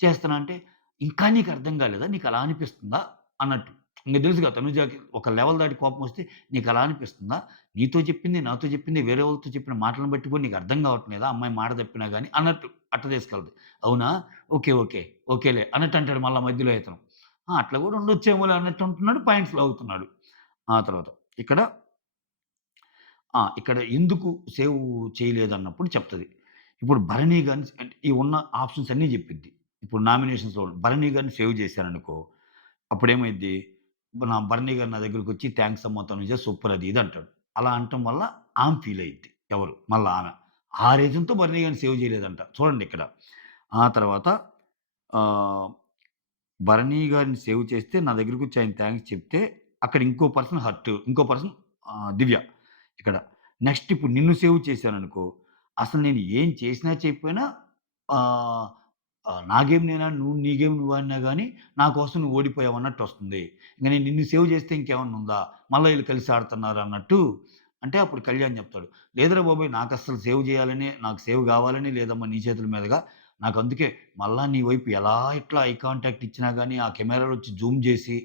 చేస్తున్నా అంటే, "ఇంకా నీకు అర్థం కాలేదా? నీకలా అనిపిస్తుందా?" అన్నట్టు. ఇంక తెలుసుగా తనూజకి ఒక లెవెల్ దాటి కోపమొస్తే, "నీకలా అనిపిస్తుందా? నీతో చెప్పింది, నాతో చెప్పింది, వేరే వాళ్ళతో చెప్పిన మాటలను బట్టి కూడా నీకు అర్థం కావట్లేదా? అమ్మాయి మాట తప్పినా గాని" అన్నట్టు అట్ట తీసుకెళ్తది. "అవునా? ఓకే. ఓకే. ఓకేలే" అన్నట్టు అంటాడు మళ్ళా మధ్యలో ఇతను. అట్లా గూడా ఉండొచ్చేమోలే అన్నట్టు ఉంటున్నాడు. పాయింట్స్ లాగుతున్నాడు. ఆ తర్వాత ఇక్కడ ఇక్కడ ఎందుకు సేవ్ చేయలేదన్నప్పుడు చెప్తది. ఇప్పుడు 'భరణి' గారిని అంటే ఈ ఉన్న ఆప్షన్స్ అన్నీ జెప్పిద్ది. ఇప్పుడు నామినేషన్స్‌లో 'భరణి' గారిని సేవ్ చేశాననుకో, అప్పుడేమైద్ది, నా 'భరణి' గారు నా దగ్గరకొచ్చి "థాంక్స్ అమ్మా తనుజ సూపర్" అది ఇది అంటాడు. అలా అనటం వల్ల ఆమె ఫీల్ అయ్యిద్ది. ఎవరు? మళ్ళా ఆమె. ఆ రీజన్‌తో 'భరణి' గారిని సేవ్ చేయలేదంట. చూడండిక్కడ. ఆ తర్వాత ఆహ్, 'భరణి' గారిని సేవ్ చేస్తే నా దగ్గరకొచ్చి ఆయన థాంక్స్ చెప్తే, అక్కడ ఇంకో పర్సన్ హర్ట్. ఇంకో పర్సన్ 'దివ్య' ఇక్కడ. నెక్స్ట్ ఇప్పుడు నిన్ను సేవ్ చేశాననుకో, అసలు నేను ఏం చేసినా చేయకపోయినా ఆహ్, నా గేమ్ నేనా, నువ్వు నీ గేమ్ నువ్వు ఆడినా గాని, నా కోసం నువ్వు ఓడిపోయావన్నట్టొస్తుంది. ఇంక నేను నిన్ను సేవ్ చేస్తే ఇంకేమన్నా ఉందా? మళ్ళా ఈళ్ళు కలిసి ఆడుతున్నారన్నట్టు అంటే అప్పుడు కళ్యాణ్ చెప్తాడు. లేదురా బాబోయ్! నాకస్సలు సేవ్ చేయాలని, నాకు సేవ్ గావాలని లేదమ్మా నీ చేతుల మీదుగా. నాకందుకే మళ్ళా నీ వైపు ఎలా ఇట్లా ఐ కాంటాక్ట్ ఇచ్చినా గాని, ఆ కెమెరాలొచ్చి జూమ్ జేసి,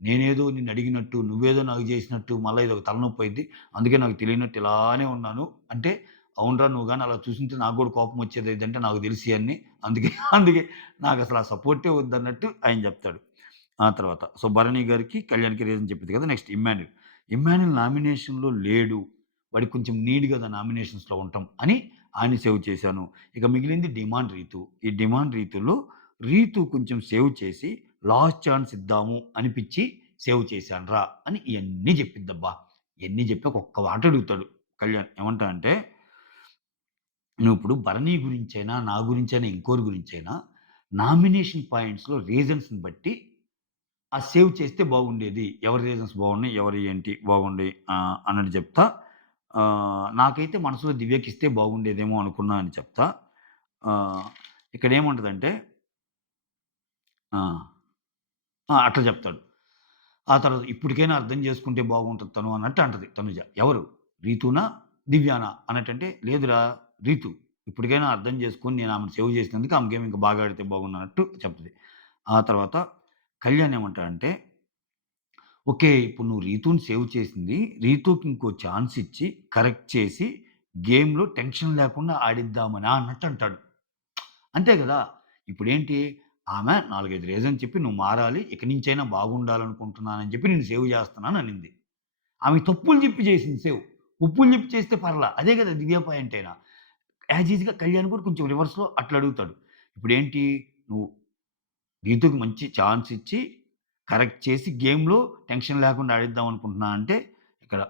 నేనేదో నిన్నడిగినట్టు, నువ్వేదో నాకు జేసినట్టు మళ్ళా ఇదొక తలనొప్పయిద్ది. అందుకే నాకు తెలియనట్టు ఇలానే ఉన్నాను. అంటే, అవునురా నువ్వు గాని అలా చూసుంటే నాకు గూడా కోపమొచ్చేది ఇదంటే నాకు తెలుసు ఇయన్నీ. అందుకే అందుకే నాకసలు ఆ సపోర్టే వద్దన్నట్టు ఆయన జెప్తాడు. ఆ తర్వాత సో, 'భరణి' గారికి, కళ్యాణ్‌కి రీజన్ చెప్పింది కదా! Next 'Emmanuel.' 'ఇమ్మాన్యుల్' నామినేషన్‌లో లేడు. వాడికి కొంచెం నీడ్ గదా! నామినేషన్స్‌లో ఉండటం అని ఆయన్ని సేవ్ చేశాను. ఇక మిగిలింది 'డిమాండ్ రీతు.' ఈ 'డిమాండ్ రీతు'లో రీతు కొంచెం సేవ్ చేసి లాస్ట్ ఛాన్స్ ఇద్దాము అనిపిచ్చి సేవ్ చేశానురా అని ఇయన్నీ జెప్పిద్దబ్బా! ఇయన్నీ జెప్పాక ఒక్క మాట అడుగుతాడు కళ్యాణ్. ఏమంటా అంటే, "నువ్విప్పుడు 'భరణి' గురించైనా, నా గురించైనా, ఇంకోరి గురించైనా నామినేషన్ పాయింట్స్‌లో రీజన్స్‌ని బట్టి సేవ్ చేస్తే బాగుండేది. ఎవరి రీజన్స్ బాగున్నాయి, ఎవరి ఏంటి బాగుండి అన్నట్టు చెప్తా. నాకైతే మనసులో దివ్యకిస్తే బాగుండేదేమో అనుకున్నా అని చెప్తా. ఆహ్, ఇక్కడేముంటదంటే ఆ! అట్లా చెప్తాడు. ఆ తర్వాత ఇప్పటికైనా అర్థం చేసుకుంటే బాగుంటది తను అన్నట్టు అంటది తనుజ. ఎవరు? రీతూనా? దివ్యానా? అన్నట్టంటే లేదురా రీతు. ఇప్పటికైనా అర్థం చేసుకొని నేను ఆమెను సేవ్ చేసినందుకు ఆమె గేమ్ ఇంకా బాగా ఆడితే బాగుండన్నట్టు చెప్తది. ఆ తర్వాత కళ్యాణ్ ఏమంటాడంటే ఓకే. ఇప్పుడు నువ్వు రీతూని సేవ్ చేసింది, రీతూకి ఇంకో ఛాన్స్ ఇచ్చి, కరెక్ట్ చేసి, గేమ్‌లో టెన్షన్ లేకుండా ఆడిద్దామనా అన్నట్టు అంటాడు. అంతే గదా! ఇప్పుడేంటి ఆమె 4, 5 రీజన్ చెప్పి నువ్వు మారాలి. ఇక నుంచైనా బాగుండాలనుకుంటున్నానని చెప్పి నిన్ను సేవ్ చేస్తున్నాననింది. ఆమె తప్పులు చెప్పి చేసింది సేవ్. ఒప్పులు చెప్పి చేస్తే పర్లా. అదే గదా దివ్య పాయింట్ అయినా. యాజ్ ఈజ్‌గా కళ్యాణ్ కూడా కొంచెం రివర్స్‌లో అట్లా అడుగుతాడు. ఇప్పుడేంటి నువ్వు రీతుకి మంచి ఛాన్స్ ఇచ్చి, కరెక్ట్ చేసి గేమ్‌లో టెన్షన్ లేకుండా ఆడిద్దాం అనుకుంటున్నా అంటే, ఇక్కడ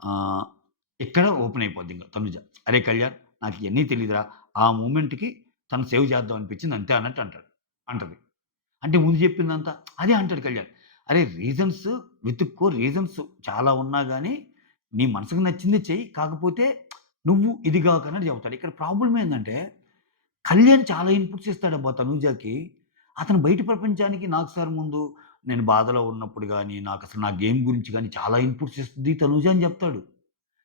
ఆహ్, ఇక్కడ ఓపెన్ అయిపోద్దింక తనుజ. "అరే కళ్యాణ్! నాకు ఇయన్నీ తెలీదురా. ఆ మూమెంట్‌కి తను సేవ్ చేద్దాం అనిపించింది అంతే" అన్నట్టు అంటాడు. అంటది. అంటే ముందు చెప్పిందంతా అదే అంటాడు కళ్యాణ్. "అరే రీజన్స్ వెతుక్కో. రీజన్స్ చాలా ఉన్నా గాని, నీ మనసుకు నచ్చింది చెయ్యి. కాకపోతే నువ్వు ఇది గాకు" అన్నట్టు చెప్తాడు. ఇక్కడ ప్రాబ్లమ్ ఏందంటే కళ్యాణ్ చాలా ఇన్‌పుట్స్ ఇస్తాడబ్బా తనూజకి. అతను బయట ప్రపంచానికి నాకు సార్ ముందు నేను బాధలో ఉన్నప్పుడు గాని, నాకసలు నా గేమ్ గురించి గాని చాలా ఇన్‌పుట్స్ ఇస్తది తనూజ అని జెప్తాడు.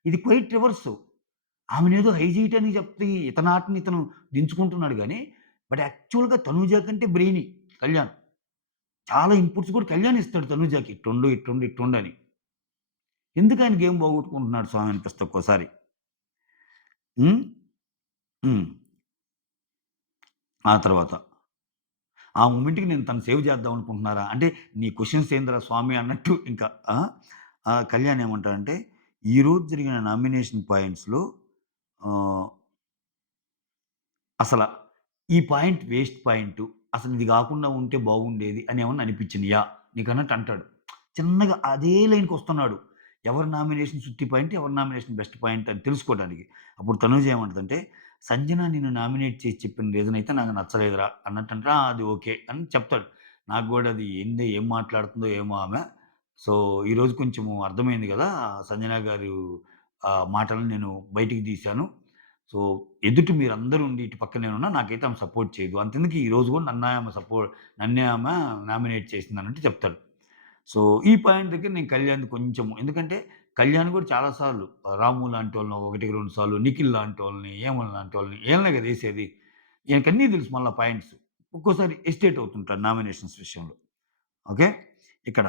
ఇది క్వైట్ రివర్సు. ఆమెనేదో హై చేయటానికి చెప్తే ఇతని ఆటని ఇతను దించుకుంటున్నాడు గానీ, బట్ యాక్చువల్‌గా తనూజ కంటే బ్రెయినీ కళ్యాణ్. చాలా ఇన్‌పుట్స్ కూడా కళ్యాణ్ ఇస్తాడు తనూజకి. ఇట్టుండు, ఇట్టుండు, ఇట్టుండని. ఎందుకు ఆయన గేమ్ పోగొట్టుకుంటున్నాడు స్వామి అనిపిస్తది ఒక్కోసారి. హ్మ్. హ్మ్. ఆ తర్వాత ఆ మూమెంట్‌కి నేను తను సేవ్ చేద్దాం అనుకుంటున్నారా? అంటే నీ క్వెషన్స్ ఏందిరా స్వామి అన్నట్టు ఇంకా కళ్యాణ్ ఏమంటాడంటే, ఈరోజు జరిగిన నామినేషన్ పాయింట్స్‌లో ఆహ్, అసల ఈ పాయింట్ వేస్ట్ పాయింటు. అసలు ఇది గాకుండా ఉంటే బాగుండేది అని ఏమన్నా అనిపించినియా? నీకన్నట్టు అంటాడు. చిన్నగా అదే లైన్‌కొస్తున్నాడు. ఎవరి నామినేషన్ సుత్తి పాయింట్, ఎవరి నామినేషన్ బెస్ట్ పాయింట్ అని తెలుసుకోవడానికి. అప్పుడు తనూజ ఏమంటదంటే, "సంజన నిన్ను నామినేట్ చేసి చెప్పిన రీజన్ అయితే నాకు నచ్చలేదురా" అన్నట్టంటే, అది ఓకే అని చెప్తాడు. నాకు గూడా అది ఏంది, ఏం మాట్లాడుతుందో ఏమో ఆమె. సో, ఈరోజు కొంచెము అర్థమైంది గదా! సంజన గారు మాటలను నేను బయటికి తీశాను. సో, ఎదుట మీరందరూ ఉండి ఇటు పక్క నేనున్నా నాకైతే ఆమె సపోర్ట్ చేయదు. అంతెందుకు ఈరోజు గూడా నన్నే ఆమె నామినేట్ చేసిందన్నట్టు చెప్తాడు. సో, ఈ పాయింట్ దగ్గర నేను కళ్యాణ్‌ది కొంచెం ఎందుకంటే కళ్యాణ్ గూడా చాలా సార్లు రాము లాంటోళ్ళని ఒకటికి 2 సార్లు, నిఖిల్ లాంటోళ్ళని, ఏమన్ లాంటోళ్ళని ఈళ్ళనే గదా! ఏసేది. ఈయనకన్నీ తెలుసు మళ్ళా పాయింట్స్. ఒక్కోసారి ఎస్టేట్ అవుతుంటాడు నామినేషన్స్ విషయంలో. ఓకే. ఇక్కడ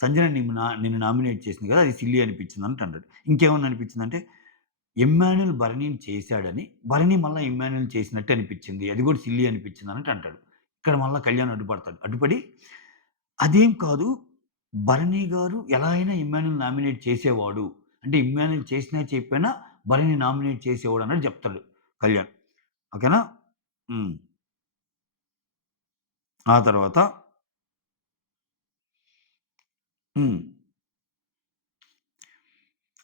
సంజన నిన్ను నామినేట్ చేసింది గదా! అది సిల్లీ అనిపించిందన్నట్టు అంటాడు. ఇంకేమన్నా అనిపించిందంటే ఇమ్మాన్యుల్ భరణిని చేశాడని, భరణి మళ్ళా ఇమ్మాన్యుల్ చేసినట్టు అనిపిచ్చింది. అది గూడా సిల్లీ అనిపిచ్చింది అన్నట్టు అంటాడు. ఇక్కడ మళ్ళా కళ్యాణ్ అడ్డుపడతాడు. అడ్డుపడి అదేం కాదు. భరణి గారు ఎలా అయినా ఇమ్మాన్యుల్ నామినేట్ చేసేవాడు. అంటే ఇమ్మాన్యుల్ చేసినా చేయకపోయినా భరణి నామినేట్ చేసేవాడు అన్నట్టు చెప్తాడు కళ్యాణ్. ఓకేనా? హ్మ్. ఆ తర్వాత హ్మ్.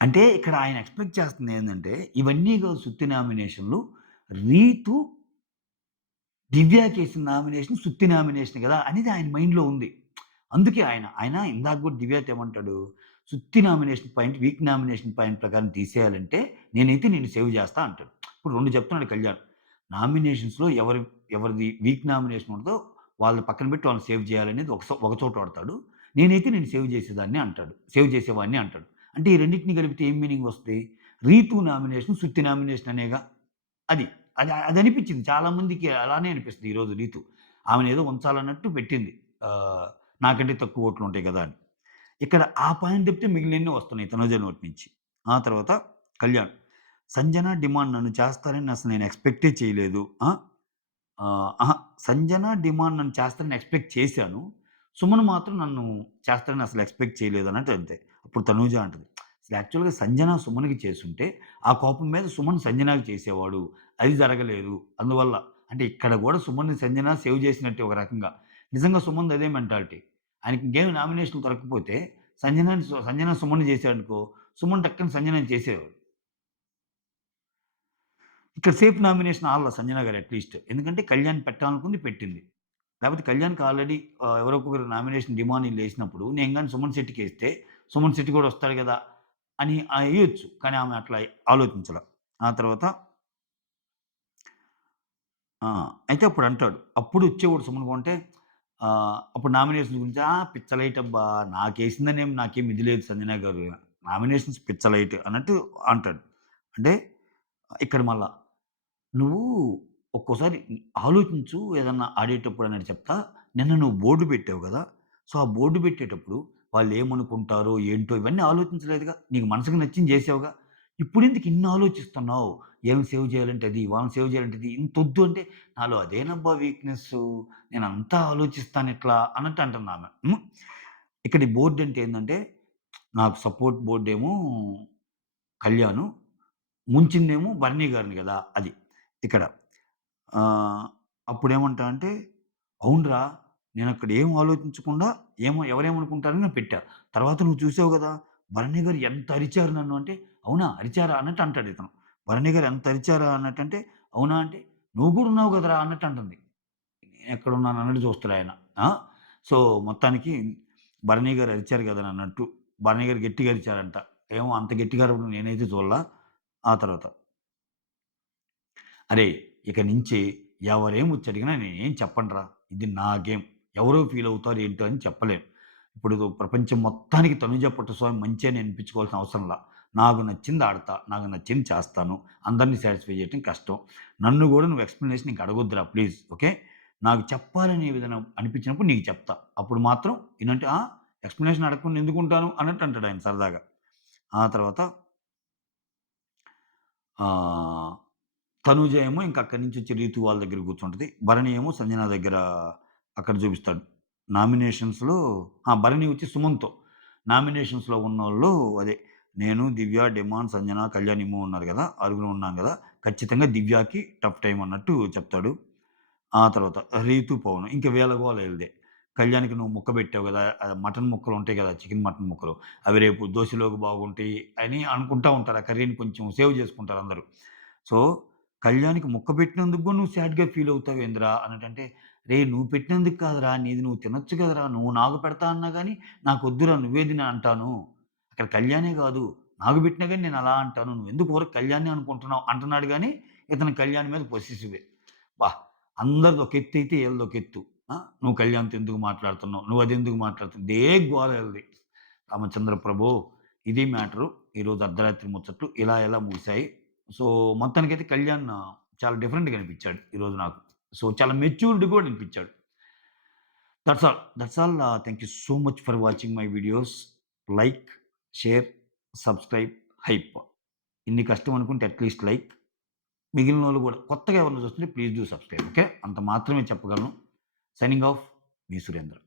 అంటే ఇక్కడ ఆయన ఎక్స్‌పెక్ట్ చేస్తుందేందంటే, ఇవన్నీ కాదు సుత్తి నామినేషన్‌లు. రీతు, దివ్యకేసిన నామినేషన్ సుత్తి నామినేషన్ గదా! అనేది ఆయన మైండ్‌లో ఉంది. అందుకే ఆయన ఇందాక గూడా దివ్యతో ఏమంటాడు, సుత్తి nomination point, week nomination point ప్రకారం తీసేయాలంటే, నేనైతే నిన్ను సేవ్ జేస్తా అంటాడు. ఇప్పుడు 2 చెప్తున్నాడు కళ్యాణ్. నామినేషన్స్‌లో ఎవరిది వీక్ నామినేషన్ ఉంటదో వాళ్ళని పక్కన పెట్టి వాళ్ళని సేవ్ జేయాలనేది ఒక చోట వాడతాడు. నేనైతే నిన్ను సేవ్ జేసేదాన్ని అంటాడు. సేవ్ చేసేవాడిని అంటాడు. అంటే ఈ రెండిటిని కలిపితే ఏం మీనింగ్ వస్తది? రీతు నామినేషన్, సుత్తి నామినేషన్ అనేగా. అది. అదనిపిచ్చింది. చాలా మందికి అలానే అనిపిస్తది ఈరోజు రీతు. ఆమెనేదో ఉంచాలన్నట్టు పెట్టింది. ఆహ్, నాకంటే తక్కువ ఓట్లుంటాయి గదా! అని. ఇక్కడ ఆ పాయింట్ తప్పితే మిగిలినయన్నీ వస్తున్నాయి తనుజ నోటి నుంచి. ఆ తర్వాత కళ్యాణ్. సంజన డిమాండ్ నన్ను చేస్తారని అసలు నేను ఎక్స్‌పెక్టే చేయలేదు. ఆ! అహా! సంజన డిమాండ్ నన్ను చేస్తారని ఎక్స్‌పెక్ట్ చేశాను. సుమన్ మాత్రం నన్ను చేస్తారని అసలు ఎక్స్‌పెక్ట్ చేయలేదు అన్నట్టు అంతే. అప్పుడు తనూజ అంటది. అసలు యాక్చువల్‌గా సంజన సుమన్‌కి చేసుంటే, ఆ కోపం మీద సుమన్ సంజనకి చేసేవాడు. అది జరగలేదు. అందువల్ల అంటే ఇక్కడ గూడా సుమన్‌ని సంజన సేవ్ చేసినట్టే ఒక రకంగా. నిజంగా సుమన్‌ది అదే మెంటాలిటీ. ఆయనకి ఇంకేమి నామినేషన్‌లు దొరకకపోతే సంజన సుమన్‌ని చేసాడనుకో, సుమన్ టక్కన సంజనని చేసేవాడు. ఇక్కడ సేఫ్ నామినేషన్ ఆడల సంజన గారు అట్‌లీస్ట్. ఎందుకంటే కళ్యాణ్ పెట్టాలనుకుంది పెట్టింది. లేపోతే కళ్యాణ్‌కి ఆల్రెడీ ఎవరో ఒకరు నామినేషన్ డిమాండ్‌లేసినప్పుడు నేను గాని సుమన్ శెట్టికేస్తే, సుమన్ శెట్టి గూడా వస్తాడు గదా! అని ఎయొచ్చు. కానీ ఆమె అట్లా ఆలోచించల. ఆ తర్వాత ఆ! అయితే అప్పుడంటాడు. అప్పుడు వచ్చేవాడు సుమన్ అంటే అప్పుడు నామినేషన్స్ గురించి పిచ్చ లైటబ్బా! నాకేం ఇది లేదు సంజన గారు. నామినేషన్స్ పిచ్చ లైట్ అన్నట్టు అంటాడు. అంటే ఇక్కడ మళ్ళా నువ్వు ఒక్కోసారి ఆలోచించు ఏదన్నా ఆడేటప్పుడు అన్నట్టు చెప్తా. నిన్న నువ్వు బోర్డ్ పెట్టావు గదా! సో, ఆ బోర్డ్ పెట్టేటప్పుడు వాళ్ళేమనుకుంటారో, ఏంటో ఇవన్నీ ఆలోచించలేదుగా. నీకు మనసుకు నచ్చింది జేసావుగా. ఇప్పుడెందుకు ఇన్ని ఆలోచిస్తున్నావు? ఏం సేవ్ చేయాలంటే అది, వాళ్ళని సేవ్ చేయాలంటే ఇది. ఇంతొద్దు అంటే, నాలో అదేనబ్బా వీక్‌నెస్సు. నేనంతా ఆలోచిస్తానిట్లా అన్నట్టు అంటుందామె. హ్మ్. ఇక్కడ ఈ బోర్డ్ అంటే ఏందంటే, నాకు సపోర్ట్ బోర్డేమో కళ్యాణు. ముంచిందేమో భరణి గారిని గదా! అది. ఇక్కడ. ఆహ్, అప్పుడేమంటా అంటే, అవునురా! నేనక్కడ ఏం ఆలోచించకుండా ఎవరేమనుకుంటారని నేను పెట్టా. తర్వాత నువ్వు చూసావు గదా! భరణి గారు ఎంత అరిచారు నన్ను అంటే, అవునా! అరిచారా? అన్నట్టు అంటాడితను. భరణి గారు ఎంత అరిచారా అన్నట్టంటే, అవునా! అంటే, నువ్వు గూడా ఉన్నావు గదరా! అన్నట్టు అంటుంది. నేనెక్కడున్నాను అన్నట్టు చూస్తాడాయన. ఆ! సో, మొత్తానికి భరణి గారు అరిచారు గదా! నన్నట్టు. భరణి గారు గట్టిగా అరిచారంట. ఏమో అంత గట్టిగా అరవడం నేనైతే చూడలా. ఆ తర్వాత అరేయ్! ఇక నుంచి ఎవరేమొచ్చడిగినా నేనేం చెప్పనురా. ఇది నా గేమ్. ఎవరో ఫీలవుతారు ఏంటో అని చెప్పలేను. ఇప్పుడు ప్రపంచం మొత్తానికి తనుజ పుట్టస్వామి మంచి అని అనిపించుకోవాల్సిన అవసరంలా. నాకు నచ్చింది ఆడతా. నాకు నచ్చింది చేస్తాను. అందరిని సాటిస్ఫై చేయటం కష్టం. నన్ను గూడా నువ్వు ఎక్స్‌ప్లనేషన్ ఇంక అడగొద్దురా ప్లీజ్. ఓకే. నాకు చెప్పాలనే విధానం అనిపించినప్పుడు నీకు చెప్తా. అప్పుడు మాత్రం ఈయనంటే ఎక్స్‌ప్లనేషన్ అడగకుండా ఎందుకుంటాను అన్నట్టు అంటాడాయన సరదాగా. ఆ తర్వాత ఆహ్, తనూజ ఏమో ఇంక అక్కడి నుంచొచ్చి రీతు వాళ్ళ దగ్గర కూర్చుంటది. భరణి ఏమో సంజన దగ్గర అక్కడ చూపిస్తాడు. నామినేషన్స్‌లో భరణి వచ్చి సుమన్‌తో. నామినేషన్స్‌లో ఉన్నోళ్ళు అదే నేను, దివ్య, డిమాండ్, సంజన, కళ్యాణ్, ఇమ్ము ఉన్నారు గదా! ఆరుగురం ఉన్నాం గదా! ఖచ్చితంగా దివ్యకి టఫ్ టైమ్ అన్నట్టు చెప్తాడు. ఆ తర్వాత రీతు, పవన్ ఇంక వీళ్ళ గోల ఈళ్ళదే. కళ్యాణ్‌కి నువ్వు ముక్క పెట్టావు గదా! మటన్ ముక్కలుంటాయి గదా! చికెన్, మటన్ ముక్కలు. అవి రేపు దోసలోకి బాగుంటాయి అని అనుకుంటా ఉంటారు. ఆ కర్రీని కొంచెం సేవ్ చేసుకుంటారు అందరూ. సో, కళ్యాణ్‌కి ముక్క పెట్టినందుకు గూడా నువ్వు సాడ్‌గా ఫీల్ అవుతావేందిరా అన్నట్టంటే, రేయ్! నువ్వు పెట్టినందుకు కాదురా! నీది నువ్వు తినొచ్చు కదరా! నువ్వు నాకు పెడతా అన్నా గాని, నాకొద్దురా నువ్వే తిను అంటాను. అక్కడ కళ్యాణే గాదు. నాకు పెట్టినా గాని నేను అలా అంటాను. నువ్వెందుకు ఊరక కళ్యాణ్‌నే అనుకుంటున్నావు అంటున్నాడు గానీ, ఇతను కళ్యాణ్ మీద పొసెసివే. అబ్బా! అందరిది ఒక ఎత్తయితే ఈళ్ళది ఒక ఎత్తు. నువ్వు కళ్యాణ్‌తో ఎందుకు మాట్లాడుతున్నావు? నువ్వదెందుకు మాట్లాడుతున్నావు? ఇదే గోల ఈళ్ళది. రామచంద్ర ప్రభో! ఇది మ్యాటరు. ఈరోజు అర్ధరాత్రి ముచ్చట్లు ఇలా ముగిసాయి. సో, మొత్తానికైతే కళ్యాణ్ చాలా డిఫరెంట్‌గా అనిపిచ్చాడు ఈరోజు నాకు. సో, చాలా మెచ్యూర్డ్ కూడా అనిపిచ్చాడు. That's all. Thank you so much for watching my videos. Like, share, subscribe, hype. ఇన్ని కష్టం అనుకుంటే అట్‌లీస్ట్ లైక్. మిగిలినోళ్ళు గూడా కొత్తగా ఎవరైనా చూస్తుంటే ప్లీజ్ డూ సబ్‌స్క్రైబ్. ఓకే. అంత మాత్రమే చెప్పగలను. సైనింగ్ ఆఫ్ మీ సురేంద్ర.